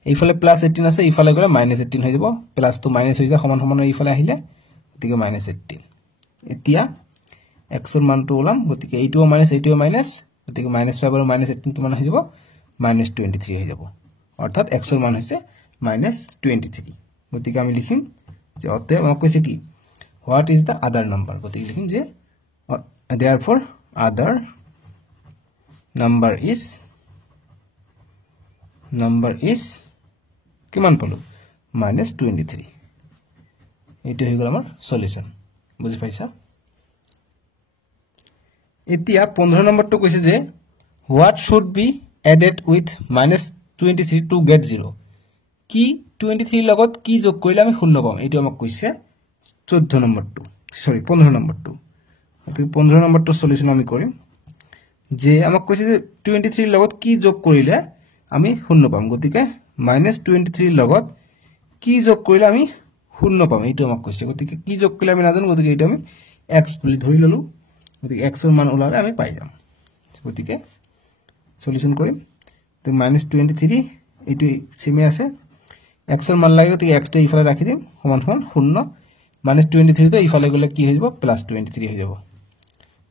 এইফালে +18 আছে ইফালে গলে -18 হৈ যাব প্লাস টো মাইনাস হৈ যায় সমান সমান ইফালে আহিলে গতিকে -18 এতিয়া x ৰ মানটো ওলাম গতিকে এইটোও মাইনাস এইটোও মাইনাস গতিকে -5 আৰু -18 কিমান হৈ যাব -23 হৈ যাব অৰ্থাৎ x ৰ মান হৈছে -23 গতিকে আমি লিখিম যে অতএব আমাক কৈছে কি what is the other number গতিকে লিখিম যে therefore other number is কিমান পালো minus 23 এইটো হৈ গল আমাৰ সলিউশন বুজি পাইছা এতিয়া 15 নম্বৰটো কৈছে যে what should be added with minus 23 to get 0 কি 23 লগত কি যোগ কৰিলে আমি শূন্য পাম এইটো আমাক কৈছে 14 নম্বৰটো সৰি 15 নম্বৰটো তো 15 নম্বৰটো সলিউশন আমি কৰিম যে আমাক কৈছে যে 23 লগত কি যোগ কৰিলে আমি শূন্য পাম গতিকে -23 লগত কি যোগ কৰিলে আমি শূন্য পাম এইটো আমাক কৈছে গতিকে কি যোগ কৰিলে আমি নাজানো গতিকে এইটো আমি x বুলি ধৰি ললো গতিকে x এৰ মান ওলালে আমি পাই যাম গতিকে সলিউশন কৰিম তো -23 এইটো সেমে আছে x এৰ মান লাগে গতিকে x টো ইফালে ৰাখি দিম সমান সমান 0 -23 টো ইফালে গলে কি হৈ যাব +23 হৈ যাব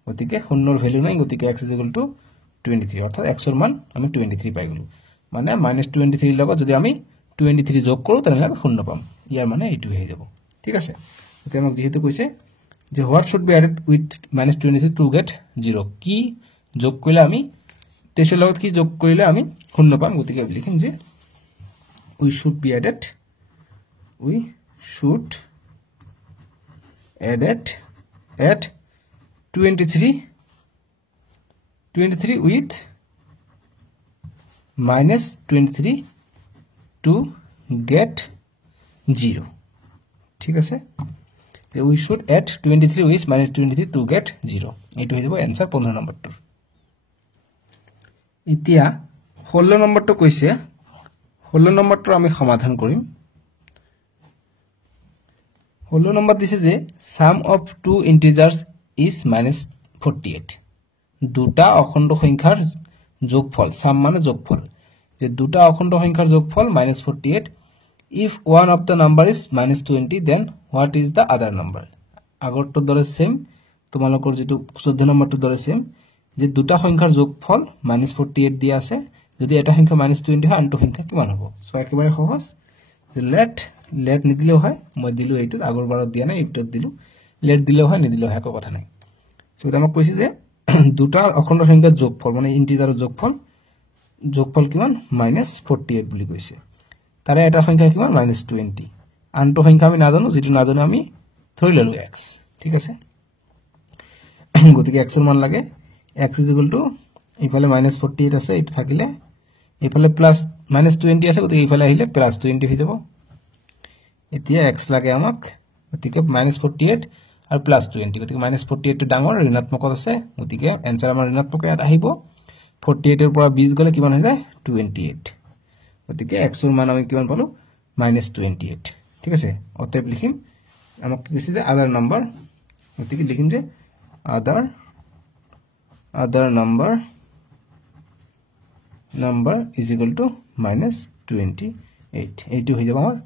গতিকে 0 এর ভ্যালু নাই গতিকে x = 23 অর্থাৎ x এর মান আমি 23 পাই গলো মানে -23 এর লগত যদি আমি 23 যোগ কৰো তাহলে আমি 0 পাম ইয়াৰ মানে এইটো হৈ যাব ঠিক আছে এতিয়া আমাক যেহেতু কৈছে যে what should be added with -23 to get 0 কি যোগ কৰিলে আমি 23 এৰ লগত কি যোগ কৰিলে আমি 0 পাম গতিকে লিখিম যে we should added at 23 with -23 to get 0 ঠিক আছে we should add 23 with -23 to get 0 এইটো হৈ যাব आंसर 15 নম্বৰটো এতিয়া 16 নম্বৰটো কৈছে 16 নম্বৰটো আমি সমাধান কৰিম 16 নম্বৰ দিছে যে sum of two integers is -48 দুটা অখণ্ড সংখ্যাৰ যোগফল sum মানে যোগফল যে দুটা অখণ্ড সংখ্যাৰ যোগফল -48 if one of the number is -20 then what is the other number আগৰটো দৰে সেম তোমালোকৰ যেটো 14 নম্বৰটো দৰে সেম যে দুটা সংখ্যাৰ যোগফল -48 দিয়া আছে যদি এটা সংখ্যা -20 হয় আনটো সংখ্যা কিমান হ'ব সো একেবাৰে সহজ যে let নিদিলেও হয় মই দিলু এইটো আগৰ বাৰত দিয়া নাই এইটো দিলু let দিলেও হয় নিদিলেও হয় কথা নাই সো এটা আমাক কৈছে যে দুটা অখণ্ড সংখ্যাৰ যোগফল মানে ইন্টিজাৰৰ যোগফল কিমান -48 বুলি কৈছে তাৰে এটা সংখ্যা কিমান -20 আনটো সংখ্যা আমি নাজানো যেটো নাজানো আমি ধৰি ললো x ঠিক আছে গতিকে x এর মান লাগে x = ইফালে -48 আছে এটো থাকিলে ইফালে -20 আছে গতিকে ইফালে আহিলে +20 হৈ যাব এতিয়া x লাগে আমাক গতিকে -48 আৰু +20 গতিকে -48 টো ডাঙৰ ঋণাত্মকত আছে গতিকে आंसर আমাৰ ঋণাত্মক ইয়াত আহিব 48 এৰ পৰা 20 গলে কিমান হৈ যায় 28 গতিকে x এর মান আমি কিমান পালো -28 ঠিক আছে অতএব লিখিম আমাক কি কৈছে যে আদার নাম্বার গতিকে লিখিম যে other number is equal to -28 এইটো হৈ যাব আমাৰ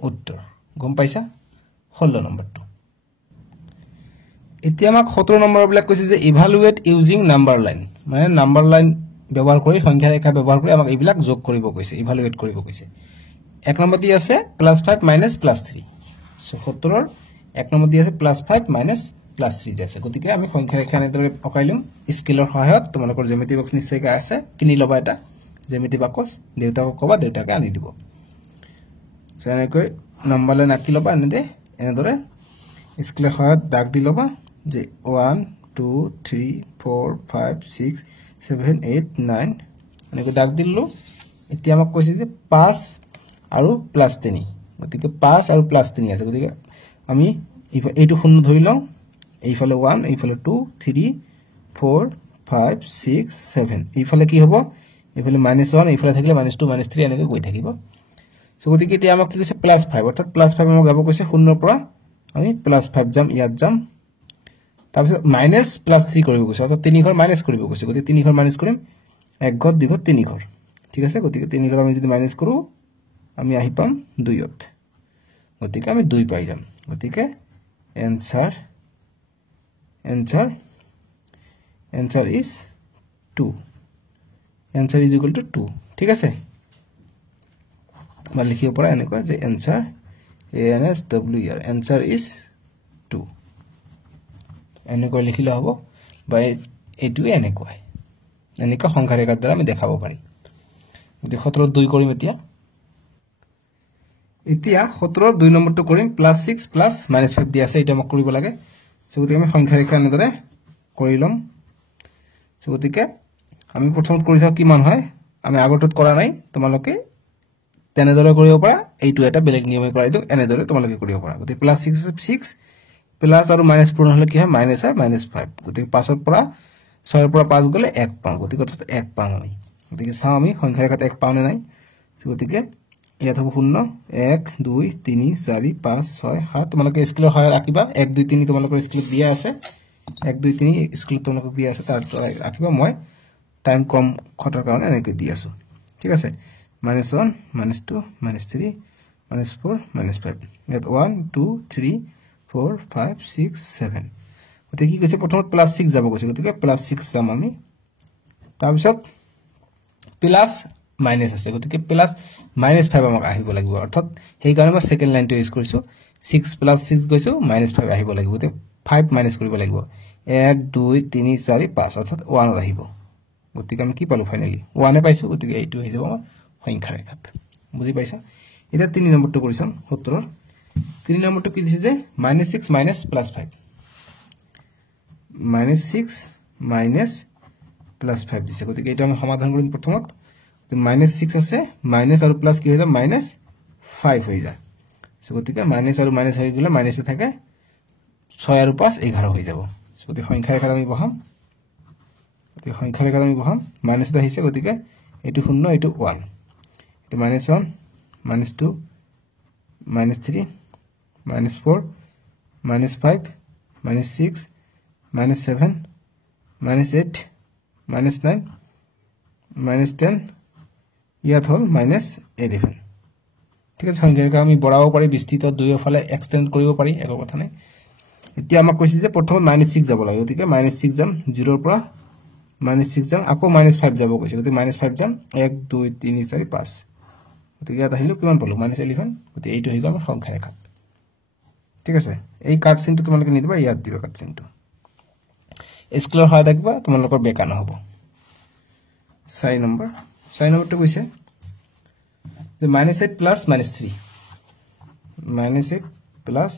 উত্তৰ গম পাইছা 16 নম্বৰটো এতিয়া আমাক 17 নম্বৰ বিলাক কৈছে যে ইভালুয়েট ইউজিং নাম্বাৰ লাইন মানে নাম্বাৰ লাইন ব্যবহাৰ কৰি সংখ্যা ৰেখা ব্যবহাৰ কৰি আমাক এইবিলাক যোগ কৰিব কৈছে ইভালুয়েট কৰিব কৈছে এক নম্বৰ দি আছে +5 -+3 সো 17 ৰ এক নম্বৰ দি আছে +5 -+3 দি আছে গতিকে আমি সংখ্যা ৰেখা এনেদৰে অকাইলম স্কেলৰ সহায়ত তোমালোকৰ জ্যামিতি বক্স নিশ্চয় আছে কিনি লবা এটা জ্যামিতি বাক্স দেউতাক কবা দেউতাকে আনি দিব সো এনেকৈ নাম্বাৰ লাইন আঁকি লবা এনেদৰে স্কেলৰ সহায়ত দাগ দি লবা যে 1 2 3 4 5 6 7 8 9 এনেকৈ দাগ দিললো এতিয়া আমাক কৈছে যে 5 আৰু +3 গতিকে 5 আৰু +3 আছে গতিকে আমি এইটো শূন্য ধৰি লওঁ এইফালে 1 এইফালে 2 3 4 5 6 7 এইফালে কি হ'ব এইফালে -1 এইফালে থাকিলে -2 -3 এনেকৈ গৈ থাকিব সো গতিকে এতিয়া আমাক কি কৈছে +5 অৰ্থাৎ +5 আমাক যাব কৈছে শূন্যৰ পৰা আমি +5 যাম ইয়াত যাম তাৰপিছত -+3 কৰিব কৈছে অৰ্থাৎ 3 ঘৰ মাইনাস কৰিব কৈছে গতিকে 3 ঘৰ মাইনাস কৰিম 1 ঘৰ 2 ঘৰ 3 ঘৰ ঠিক আছে গতিকে 3 ঘৰ আমি যদি মাইনাস কৰো আমি আহি পাম 2 ত গতিকে আমি 2 পাই যাম গতিকে answer is 2 answer is equal to 2 ঠিক আছে আমরা লিখিব পৰা এনেকৈ যে answer answer answer is 2 এনেকৈ লিখিলে হ'ব বা এইটোৱে এনেকৈ সংখ্যা ৰেখাৰ দ্বাৰা আমি দেখাব পাৰি গতিকে 17 2 কৰিম এতিয়া এতিয়া 17 2 নম্বৰটো কৰিম +6 -5 দি আছে এটা মোক কৰিব লাগে সো গতিকে আমি সংখ্যা ৰেখা এনেদৰে কৰি লম সো গতিকে আমি প্ৰথমত কৰি চাও কি মান হয় আমি আগৰটোত কৰা নাই তোমালোকে তেনেদৰে কৰিব পাৰা এইটো এটা বেলেগ নিয়মে কৰাই দিও এনেদৰে তোমালোকে কৰিব পাৰা গতিকে +6 আছে 6 প্লাস আৰু মাইনাস পূৰণ হলে কি হয় মাইনাস হয় -5 গতিকে 5 ৰ পৰা 6 ৰ পৰা 5 গলে 1 পাম গতিকে অৰ্থাৎ 1 পাম আমি গতিকে চাও আমি সংখ্যা ৰেখাত 1 পাও নে নাই গতিকে ইয়াত হ'ব 0 1 2 3 4 5 6 7 তোমালোকে স্কেলৰ সহায়ত আঁকিবা 1 2 3 তোমালোকৰ স্কেলত দিয়া আছে 1 2 3 স্কেলত তোমালোকক দিয়া আছে তাৰ আঁকিবা মই টাইম কম খটাৰ কাৰণে এনেকৈ দি আছো ঠিক আছে -1 -2 -3 -4 -5 ইয়াত 1 2 3 4 5 6 7 গতিকে কি কৈছে প্ৰথমত +6 যাব কৈছে গতিকে +6 যাম আমি তাৰ পিছত প্লাস মাইনাস আছে গতিকে প্লাস -5 আমাক আহিব লাগিব অৰ্থাৎ সেই কাৰণে মই সেকেন্ড লাইনটো ইউজ কৰিছো 6 + 6 গৈছো -5 আহিব লাগিব গতিকে 5 মাইনাস কৰিব লাগিব 1 2 3 4 5 অৰ্থাৎ 1 আহিব গতিকে আমি কি পালো ফাইনালি 1 এ পাইছো গতিকে এইটো হৈ যাব সংখ্যা ৰেখাত বুজি পাইছা এটা 3 নম্বৰটো কৰিছম 17 3 নম্বৰটো কি দিছে যে -6 - +5 -6 - +5 দিছে গতিকে এটা আমি সমাধান কৰিম প্ৰথমত -6 আছে মাইনাস আৰু প্লাস কি হৈ যায় -5 হৈ যায় সো গতিকে মাইনাস আৰু মাইনাস হৈ গলে মাইনাসে থাকে 6 আৰু 5 11 হৈ যাব সো গতিকে সংখ্যা ৰেখাত আমি বহাম গতিকে সংখ্যা ৰেখাত আমি বহাম মাইনাস এটা আহিছে গতিকে এটো 0 এটো 1 এটো -1 -2 -3 -4 -5 -6 -7 -8 -9 -10 ইয়াত হল -11 ঠিক আছে সংখ্যা ৰেখা আমি বঢ়াব পাৰি বিস্তৃত দুয়োফালে এক্সটেন্ড কৰিব পাৰি একো কথা নাই এতিয়া আমাক কৈছে যে প্ৰথমত -6 যাব লাগে গতিকে -6 যাম 0 ৰ পৰা -6 যাম আকৌ -5 যাব কৈছে গতিকে -5 যাম 1 2 3 4 5 গতিকে ইয়াত আহিলো কিমান পালো -11 গতিকে এইটো হৈ গ'ল আমাৰ সংখ্যা ৰেখা ঠিক আছে এই কাট চিনটো তোমালোকে নিদিবা ইয়াত দিবা কাট চিনটো স্কেলৰ সহায়ত আঁকিবা তোমালোকৰ বেকা নহব 4 নম্বৰটো কৈছে যে -8 + -3 -8 +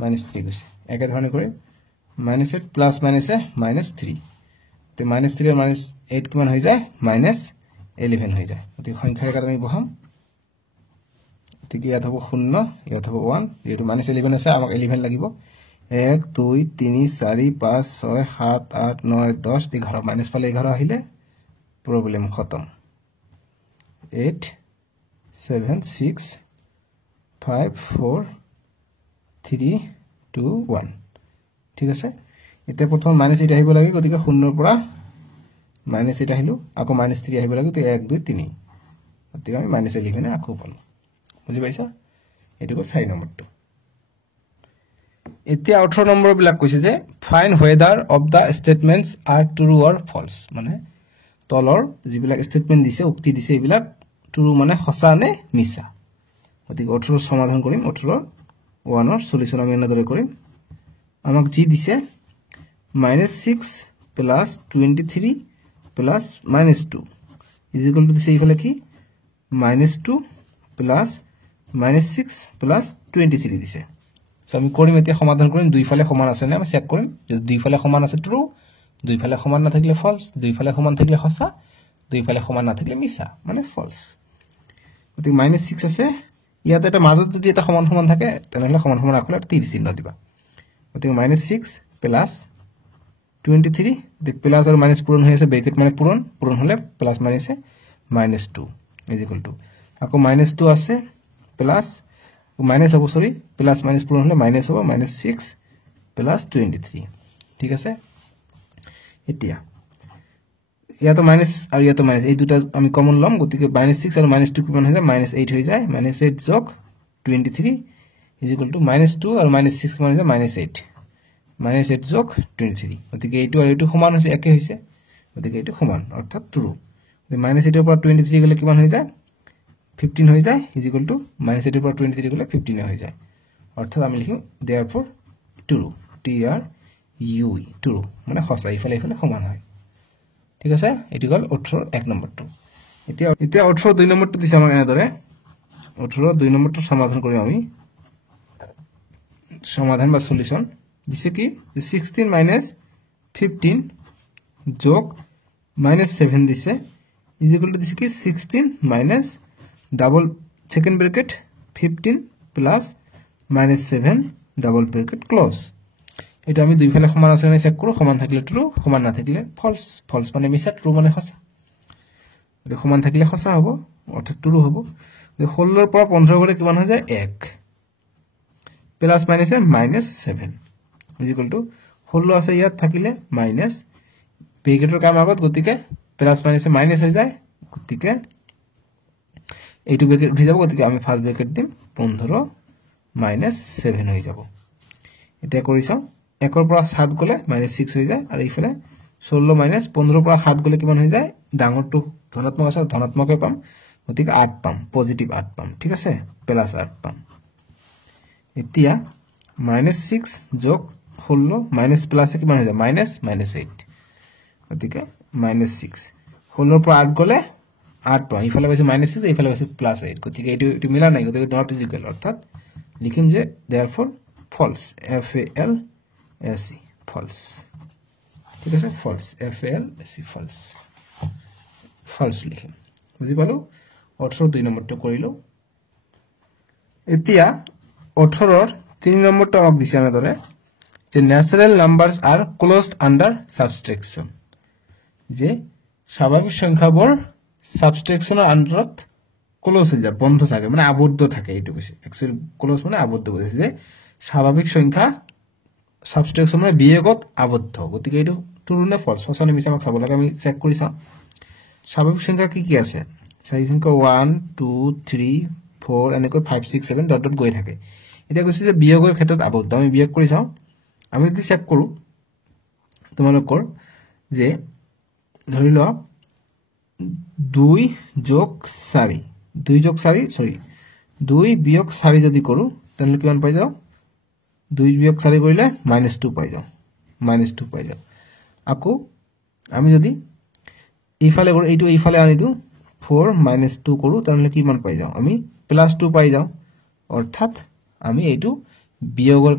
-3 কৈছে একে ধৰণে কৰি -8 + -3 তে -3 আৰু -8 কিমান হৈ যায় -11 হৈ যায় গতিকে সংখ্যা ৰেখাত আমি বহাম গতিকে ইয়াত হ'ব 0 ইয়াত হ'ব 1 যেটো -11 আছে আমাক 11 লাগিব 1 2 3 4 5 6 7 8 9 10 11 মাইনাস পালে 11 আহিলে প্রবলেম খতম 8 7 6 5 4 3 2 1 ঠিক আছে এতিয়া প্ৰথম -8 আহিব লাগে গতিকে 0 ৰ পৰা -8 আহিলো আকৌ -3 আহিব লাগে তে 1 2 3 গতিকে আমি -11 আকৌ পালো বুজি পাইছা এটো হ'ল 4 নম্বৰটো এতিয়া 18 নম্বৰ বিলাক কৈছে যে find whether of the statements are true or false মানে তলৰ যিবিলাক স্টেটমেন্ট দিছে উক্তি দিছে এইবিলাক ট্ৰু মানে সঁচা নে মিছা গতিকে 18 সমাধান কৰিম 18 1 ৰ সলিউশন আমি এনেদৰে কৰিম আমাক যি দিছে -6 + 23 + -2 ইকুয়াল টু দিছে ইফালে কি -2 + -6 + 23 দিছে সো আমি কৰিম এতিয়া সমাধান কৰিম দুইফালে সমান আছে না আমি চেক কৰিম যদি দুইফালে সমান আছে ট্ৰু দুইফালে সমান না থাকিলে ফলস দুইফালে সমান থাকিলে সঁচা দুইফালে সমান না থাকিলে মিছা মানে ফলস গতিকে -6 আছে ইয়াতে এটা মাজত যদি এটা সমান সমান থাকে তেনেহলে সমান সমান ৰাখিলে তীৰ চিহ্ন দিবা গতিকে -6 + 23 দি প্লাস আৰু মাইনাস পূৰণ হৈ আছে ব্ৰেকেট মানে পূৰণ হলে প্লাস মাইনাসে -2 ইকুয়াল টু আকৌ -2 আছে প্লাস মাইনাস হ'ব সৰি প্লাস মাইনাস পূৰণ হলে মাইনাস হ'ব -6 + 23 ঠিক আছে এতিয়া ইয়াতো মাইনাস আৰু ইয়াতো মাইনাস এই দুটা আমি কমন লম গতিকে -6 আৰু -2 কিমান হৈ যায় -8 হৈ যায় -8 যোগ 23 ইকুয়াল টু -2 আৰু -6 কিমান হৈ যায় -8 -8 যোগ 23 গতিকে এইটো আৰু এইটো সমান হৈছে একে হৈছে গতিকে এইটো সমান অৰ্থাৎ ট্ৰু -8 ৰ পৰা 23 গলে কিমান হৈ যায় 15 হৈ যায় ইকুয়াল টু -8 ৰ পৰা 23 গলে 15 হৈ যায় অৰ্থাৎ আমি লিখিম therefore true true মানে সঁচা ইফালে ইফালে সমান হয় ঠিক আছে এটি গল 18 এক নম্বৰটো এতিয়া 18 দুই নম্বৰটো দিছে আমাক এনেদৰে 18 2 নম্বৰটো সমাধান কৰিম আমি সমাধান বা সলিউশন দিছে কি 16 - 15 যোগ -7 দিছে ইজ ইকুয়াল টু দিছে কি 16 minus double second bracket 15 plus -7 double bracket close এটা আমি দুইফালে সমান আছে না চেক কৰো সমান থাকিলে ট্ৰু সমান না থাকিলে ফলস ফলস মানে মিছা ট্ৰু মানে সঁচা এটা সমান থাকিলে সঁচা হ'ব অৰ্থাৎ ট্ৰু হ'ব 16 ৰ পৰা 15 গলে কিমান হৈ যায় 1 প্লাস মাইনাসে -7 ইজ ইকুয়াল টু 16 আছে ইয়াত থাকিলে মাইনাস ব্ৰ্যাকেটৰ কাম আগত গতিকে প্লাস মাইনাসে মাইনাস হৈ যায় গতিকে এইটো ব্র্যাকেট উঠি যাব গতিকে আমি ফার্স্ট ব্র্যাকেট দিম 15 -7 হৈ যাব এটা কৰি চাও 1 ৰ পৰা 7 গলে -6 হৈ যায় আৰু ইফালে 16 - 15 ৰ পৰা 7 গলে কিমান হৈ যায় ডাঙৰটো ধনাত্মক আছে ধনাত্মকে পাম গতিকে 8 পাম পজিটিভ 8 পাম ঠিক আছে প্লাস 8 পাম এতিয়া -6 যোগ 16 মাইনাস প্লাস কিমান হৈ যায় -8 গতিকে -6 16 ৰ পৰা 8 গলে 8 পাম ইফালে পাইছো -6 ইফালে পাইছো +8 গতিকে এটো মিলা নাই গতিকে নট ইজ ইকুয়াল অর্থাৎ লিখিম যে देयरफॉर false FALSE false ঠিক আছে false FALSE false false লিখিম বুজি পালো 18 2 নম্বৰটো কৰিলো এতিয়া 18 ৰ 3 নম্বৰটো আমাক দিছে আমাদৰে যে ন্যাচাৰাল নাম্বাৰস আৰ ক্লোজড আন্ডাৰ সাবট্ৰাকশন যে স্বাভাবিক সংখ্যাবোৰ সাবট্ৰাকশনৰ আন্ডাৰত ক্লোজ হৈ যায় বন্ধ থাকে মানে আবদ্ধ থাকে এইটো কৈছে একচুয়ালি ক্লোজ মানে আবদ্ধ বুঝাইছে যে স্বাভাবিক সংখ্যা সাবট্রাকশন মানে বিয়োগত আবদ্ধ গতিকে এইটো ট্ৰু নে ফলস সঁচা মিছা আমাক চাব লাগে আমি চেক কৰি চাম স্বাভাবিক সংখ্যা কি কি আছে স্বাভাবিক সংখ্যা 1 2 3 4 এনেকৈ 5 6 7 ডট ডট গৈ থাকে এটা কৈছে যে বিয়োগৰ ক্ষেত্ৰত আবদ্ধ আমি বিয়োগ কৰি চাও আমি যদি চেক কৰো তোমালোকৰ যে ধৰি ল 2 যোগ 4 2 যোগ 4 সৰি 2 বিয়োগ 4 যদি কৰো তাহলে কিমান পাই যাও 2 বিয়োগ 4 কৰিলে -2 পাই যাও -2 পাই যাও আকো আমি যদি ইফালে কৰো এইটো ইফালে আনি দিও 4 -2 কৰো তাহলে কিমান পাই যাও আমি +2 পাই যাও অৰ্থাৎ আমি এইটো বিয়োগৰ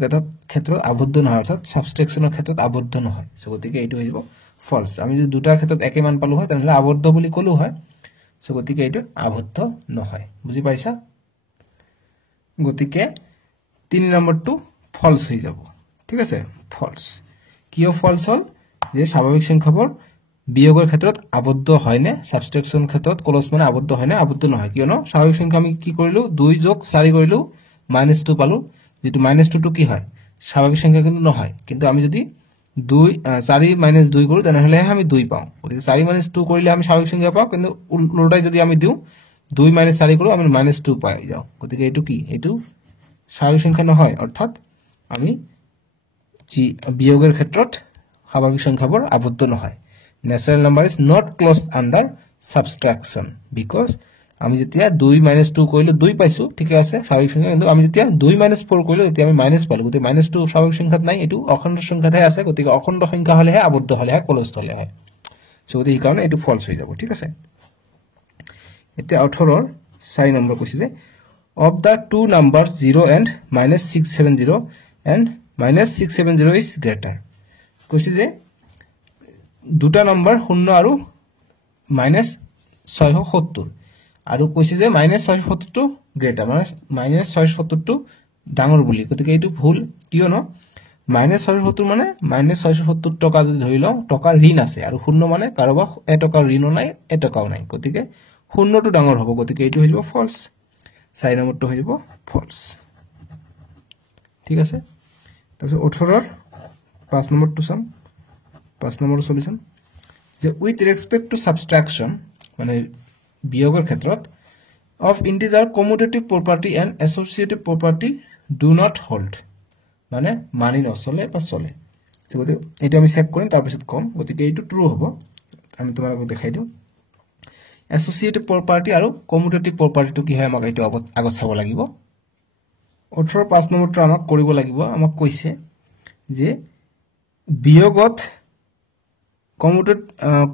ক্ষেত্ৰত আবদ্ধ নহয় অৰ্থাৎ সাবট্ৰাকশনৰ ক্ষেত্ৰত আবদ্ধ নহয় সো গতিকে এইটো হৈ যাব ফলস আমি যদি দুটাৰ ক্ষেত্ৰত একে মান পালো হয় তাহলে আবদ্ধ বুলি কলো হয় সো গতিকে এইটো আবদ্ধ নহয় বুজি পাইছা গতিকে 3 নম্বৰটো ফলস হৈ যাব ঠিক আছে ফলস কিয় ফলস হল যে স্বাভাবিক সংখ্যাবোৰ বিয়োগৰ ক্ষেত্ৰত আবদ্ধ হয় নে সাবট্ৰাকশন ক্ষেত্ৰত ক্লোজ মানে আবদ্ধ হয় নে আবদ্ধ নহয় কিয়নো স্বাভাবিক সংখ্যা আমি কি কৰিলো 2 যোগ 4 কৰিলো -2 পালো যেটো -2 টো কি হয় স্বাভাবিক সংখ্যা কিন্তু নহয় কিন্তু আমি যদি 2 4 - 2 কৰো তেনহলে আমি 2 পাও গতিকে 4 - 2 কৰিলে আমি স্বাভাবিক সংখ্যা পাও কিন্তু উল্টাই যদি আমি দিও 2 - 4 কৰো আমি -2 পাই যাও গতিকে এটো কি এটো স্বাভাবিক সংখ্যা নহয় অর্থাৎ আমি বিয়োগৰ ক্ষেত্ৰত স্বাভাবিক সংখ্যাবোৰ আবদ্ধ নহয় natural number is not closed under subtraction because আমি যেতিয়া 2 - 2 কৰিলো 2 পাইছো ঠিক আছে স্বাভাবিক সংখ্যা কিন্তু আমি যেতিয়া 2 - 4 কৰিলো তেতিয়া আমি মাইনাস পালো গতিকে -2 স্বাভাবিক সংখ্যাত নাই এটো অখণ্ড সংখ্যাতে আছে গতিকে অখণ্ড সংখ্যা হলেহে আবদ্ধ হলেহে ক্লোজড হলেহে সো এই কাৰণে এটো ফলস হৈ যাব ঠিক আছে এতিয়া 18 ৰ 4 নম্বৰ কৈছে যে of the two numbers 0 and -670 and -670 is greater কৈছে যে দুটা নম্বৰ 0 আৰু -670 আৰু কৈছে যে -670 টো গ্ৰেটাৰ মানে -670 টো ডাঙৰ বুলি গতিকে এইটো ভুল কিয় ন -670 মানে -670 টকা যদি ধৰি লও টকা ঋণ আছে আৰু 0 মানে কাৰোবাৰ এটকা ঋণ নাই এটকাও নাই গতিকে 0 টো ডাঙৰ হ'ব গতিকে এইটো হৈ যাব ফলস 4 নম্বৰটো হৈ যাব ফলস ঠিক আছে তাৰপিছত 18 ৰ 5 নম্বৰটো চাম 5 নম্বৰ সলিউশন যে with respect to subtraction মানে বিয়োগৰ ক্ষেত্ৰত of integer commutative property and associative property do not hold মানে মানি নচলে বা চলে গতিকে এটা আমি চেক কৰিম তাৰ পিছত কম গতিকে এইটো ট্ৰু হ'ব আমি তোমাক দেখাই দিম associative property আৰু commutative property টো কি হয় আমাক এইটো আগত চাব লাগিব 18 5 নম্বৰটো আমাক কৰিব লাগিব আমাক কৈছে যে বিয়োগত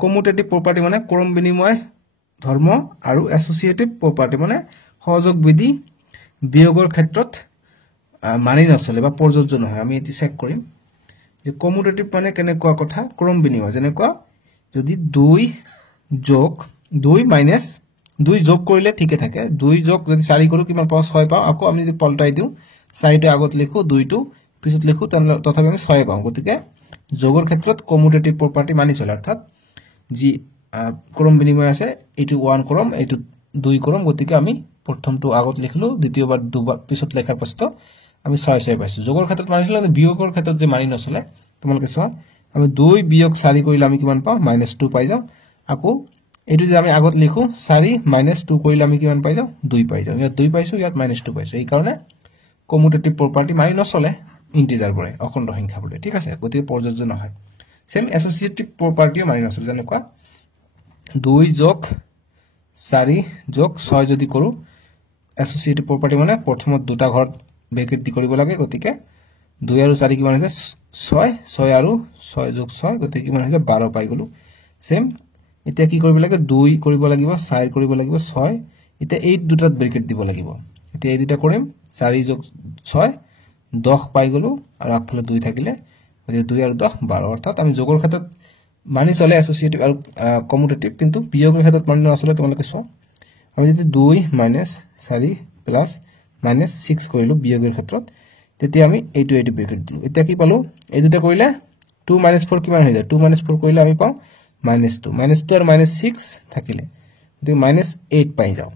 commutative property মানে ক্ৰম বিনিময় ধৰ্ম আৰু associative property মানে সহযোগ বিধি বিয়োগৰ ক্ষেত্ৰত মানি নচলে বা প্ৰযোজ্য নহয় আমি এটি চেক কৰিম যে কমিউটেটিভ মানে কেনেকুৱা কথা ক্ৰম বিনিময় যেনেকুৱা যদি 2 যোগ 2 মাইনাস 2 যোগ কৰিলে ঠিকে থাকে 2 যোগ যদি 4 কৰো কিমান পাও 6 পাও আকৌ আমি যদি পলটাই দিও 4 টো আগত লিখো 2 টো পিছত লিখো তথাপি আমি 6 পাও গতিকে যোগৰ ক্ষেত্ৰত কমিউটেটিভ প্ৰপাৰ্টি মানি চলে অৰ্থাৎ যি ক্ৰম বিনিময় আছে এটো 1 ক্ৰম এটো 2 ক্ৰম গতিকে আমি প্ৰথমটো আগত লিখলো দ্বিতীয়বাৰ দুবাৰ পিছত লেখাৰ পাছত আমি 6 পাইছো যোগৰ ক্ষেত্ৰত মানি চলে বিয়োগৰ ক্ষেত্ৰত যে মানি নচলে তোমালোকে চোৱা আমি 2 বিয়োগ 4 কৰিলে আমি কিমান পাও -2 পাই যাও আকৌ এটো যে আমি আগত লিখো 4 -2 কৰিলে আমি কিমান পাই যাও 2 পাই যাও ইয়াত 2 পাইছো ইয়াত -2 পাইছো এই কাৰণে কমিউটেটিভ প্ৰপাৰ্টি মানি নচলে ইন্টিজাৰ বৰে অখণ্ড সংখ্যা বৰে ঠিক আছে গতিকে প্ৰযোজ্য নহয় সেম এছচিয়েটিভ প্ৰপাৰ্টিও মানি নচলে যেনেকুৱা 2 যোগ 4 যোগ 6 যদি কৰো এছচিয়েটিভ প্ৰপাৰ্টি মানে প্ৰথমত দুটা ঘৰত ব্ৰেকেট দি কৰিব লাগে গতিকে 2 আৰু 4 কিমান হৈছে 6 আৰু 6 যোগ 6 গতিকে কিমান হৈছে 12 পাই গলো সেম এতিয়া কি কৰিব লাগে 2 কৰিব লাগিব 4 কৰিব লাগিব 6 এতিয়া এই দুটাত ব্ৰেকেট দিব লাগিব এতিয়া এই দুটা কৰিম 4 যোগ 6 10 পাই গলো আৰু আগফালে 2 থাকিলে গতিকে 2 আৰু 10 12 অৰ্থাৎ আমি যোগৰ ক্ষেত্ৰত মানি চলে এছচিয়েটিভ আৰু কমিউটেটিভ কিন্তু বিয়োগৰ ক্ষেত্ৰত মানি নচলে তোমালোকে চোৱা আমি যদি 2 - 4 প্লাস -6 কৰিলো বিয়োগৰ ক্ষেত্ৰত তেতিয়া আমি এইটো ব্ৰেকেট দিলো এতিয়া কি পালো এই দুটা কৰিলে 2 - 4 কিমান হৈ যায় 2 - 4 কৰিলে আমি পাও -2 -2 আৰু -6 থাকিলে গতিকে -8 পাই যাও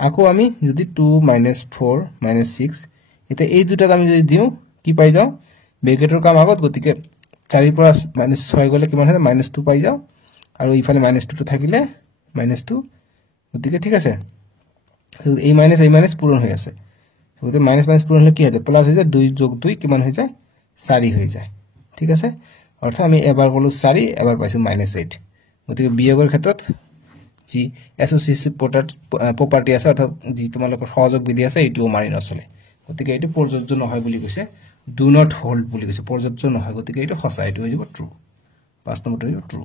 আকৌ আমি যদি 2 - 4 -6 এটা এই দুটাত আমি যদি দিও কি পাই যাও ব্ৰেকেটৰ কাম আগত গতিকে 4 ৰ পৰা -6 গলে কিমান হয় -2 পাই যাও আৰু ইফালে -2 টো থাকিলে -2 গতিকে ঠিক আছে এই মাইনাস পূৰণ হৈ আছে গতিকে মাইনাস পূৰণ হলে কি হয় প্লাস হৈ যায় 2 যোগ 2 কিমান হৈ যায় 4 হৈ যায় ঠিক আছে অৰ্থাৎ আমি এবাৰ কলো 4 এবাৰ পাইছো -8 গতিকে বিয়োগৰ ক্ষেত্ৰত যি এছচিয়েটিভ প্ৰপাৰ্টি আছে অৰ্থাৎ যি তোমালোকৰ সহযোগ বিধি আছে এইটো মানি নচলে গতিকে এইটো প্ৰযোজ্য নহয় বুলি কৈছে ডু নট হোল্ড বুলি কৈছে প্ৰযোজ্য নহয় গতিকে এইটো সঁচা এইটো হৈ যাব ট্ৰু 5 নম্বৰটো হৈ যাব ট্ৰু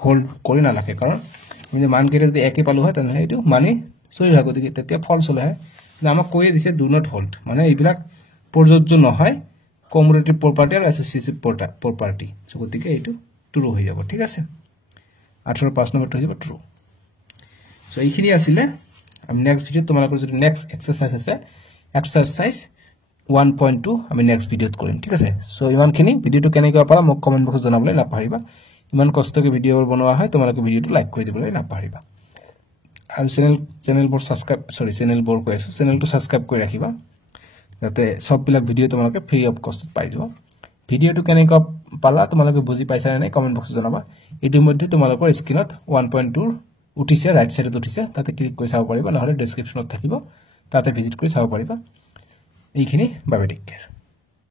হোল্ড কৰি নালাগে কাৰণ আমি মান কেইটা যদি একে পালো হয় তেনে এইটো মানি চলি হয় গতিকে তেতিয়া ফলছ হলে হয় আমাক কৈয়ে দিছে ডু নট হোল্ড মানে এইবিলাক প্ৰযোজ্য নহয় কমিউটেটিভ প্ৰপাৰ্টি আৰু এছচিয়েটিভ প্ৰপাৰ্টি গতিকে এইটো ট্ৰু হৈ যাব ঠিক আছে 18 5 নম্বৰটো হৈ যাব ট্ৰু সো এইখিনি আছিল আমি নেক্সট ভিডিও তোমালোকৰ যদি নেক্সট এক্সাৰসাইজ আছে এক্সাৰসাইজ 1.2 আমি নেক্সট ভিডিওত কৰিম ঠিক আছে সো ইমানখিনি ভিডিওটো কেনেকৈ পালা মোক কমেন্ট বক্সত জনাবলৈ নাপাহৰিবা ইমান কষ্টকে ভিডিও বনোৱা হয় তোমালোকে ভিডিওটো লাইক কৰি দিবলৈ নাপাহৰিবা আৰু চেনেলবোৰ চেনেলটো সাবস্ক্ৰাইব কৰি ৰাখিবা যাতে সববিলাক ভিডিও তোমালোকে ফ্ৰী অফ কষ্টত পাই যাব ভিডিওটো কেনেকৈ পালা তোমালোকে বুজি পাইছা নে কমেন্ট বক্সত জনাবা ইতিমধ্যে তোমালোকৰ স্ক্ৰিনত 1.2 উঠিছে ৰাইট সাইডত উঠিছে তাতে ক্লিক কৰি চাব পাৰিবা নহলে ডেসক্ৰিপচনত থাকিব তাতে ভিজিট কৰি চাব পাৰিবা এইখিনি বাবে টেক কেয়াৰ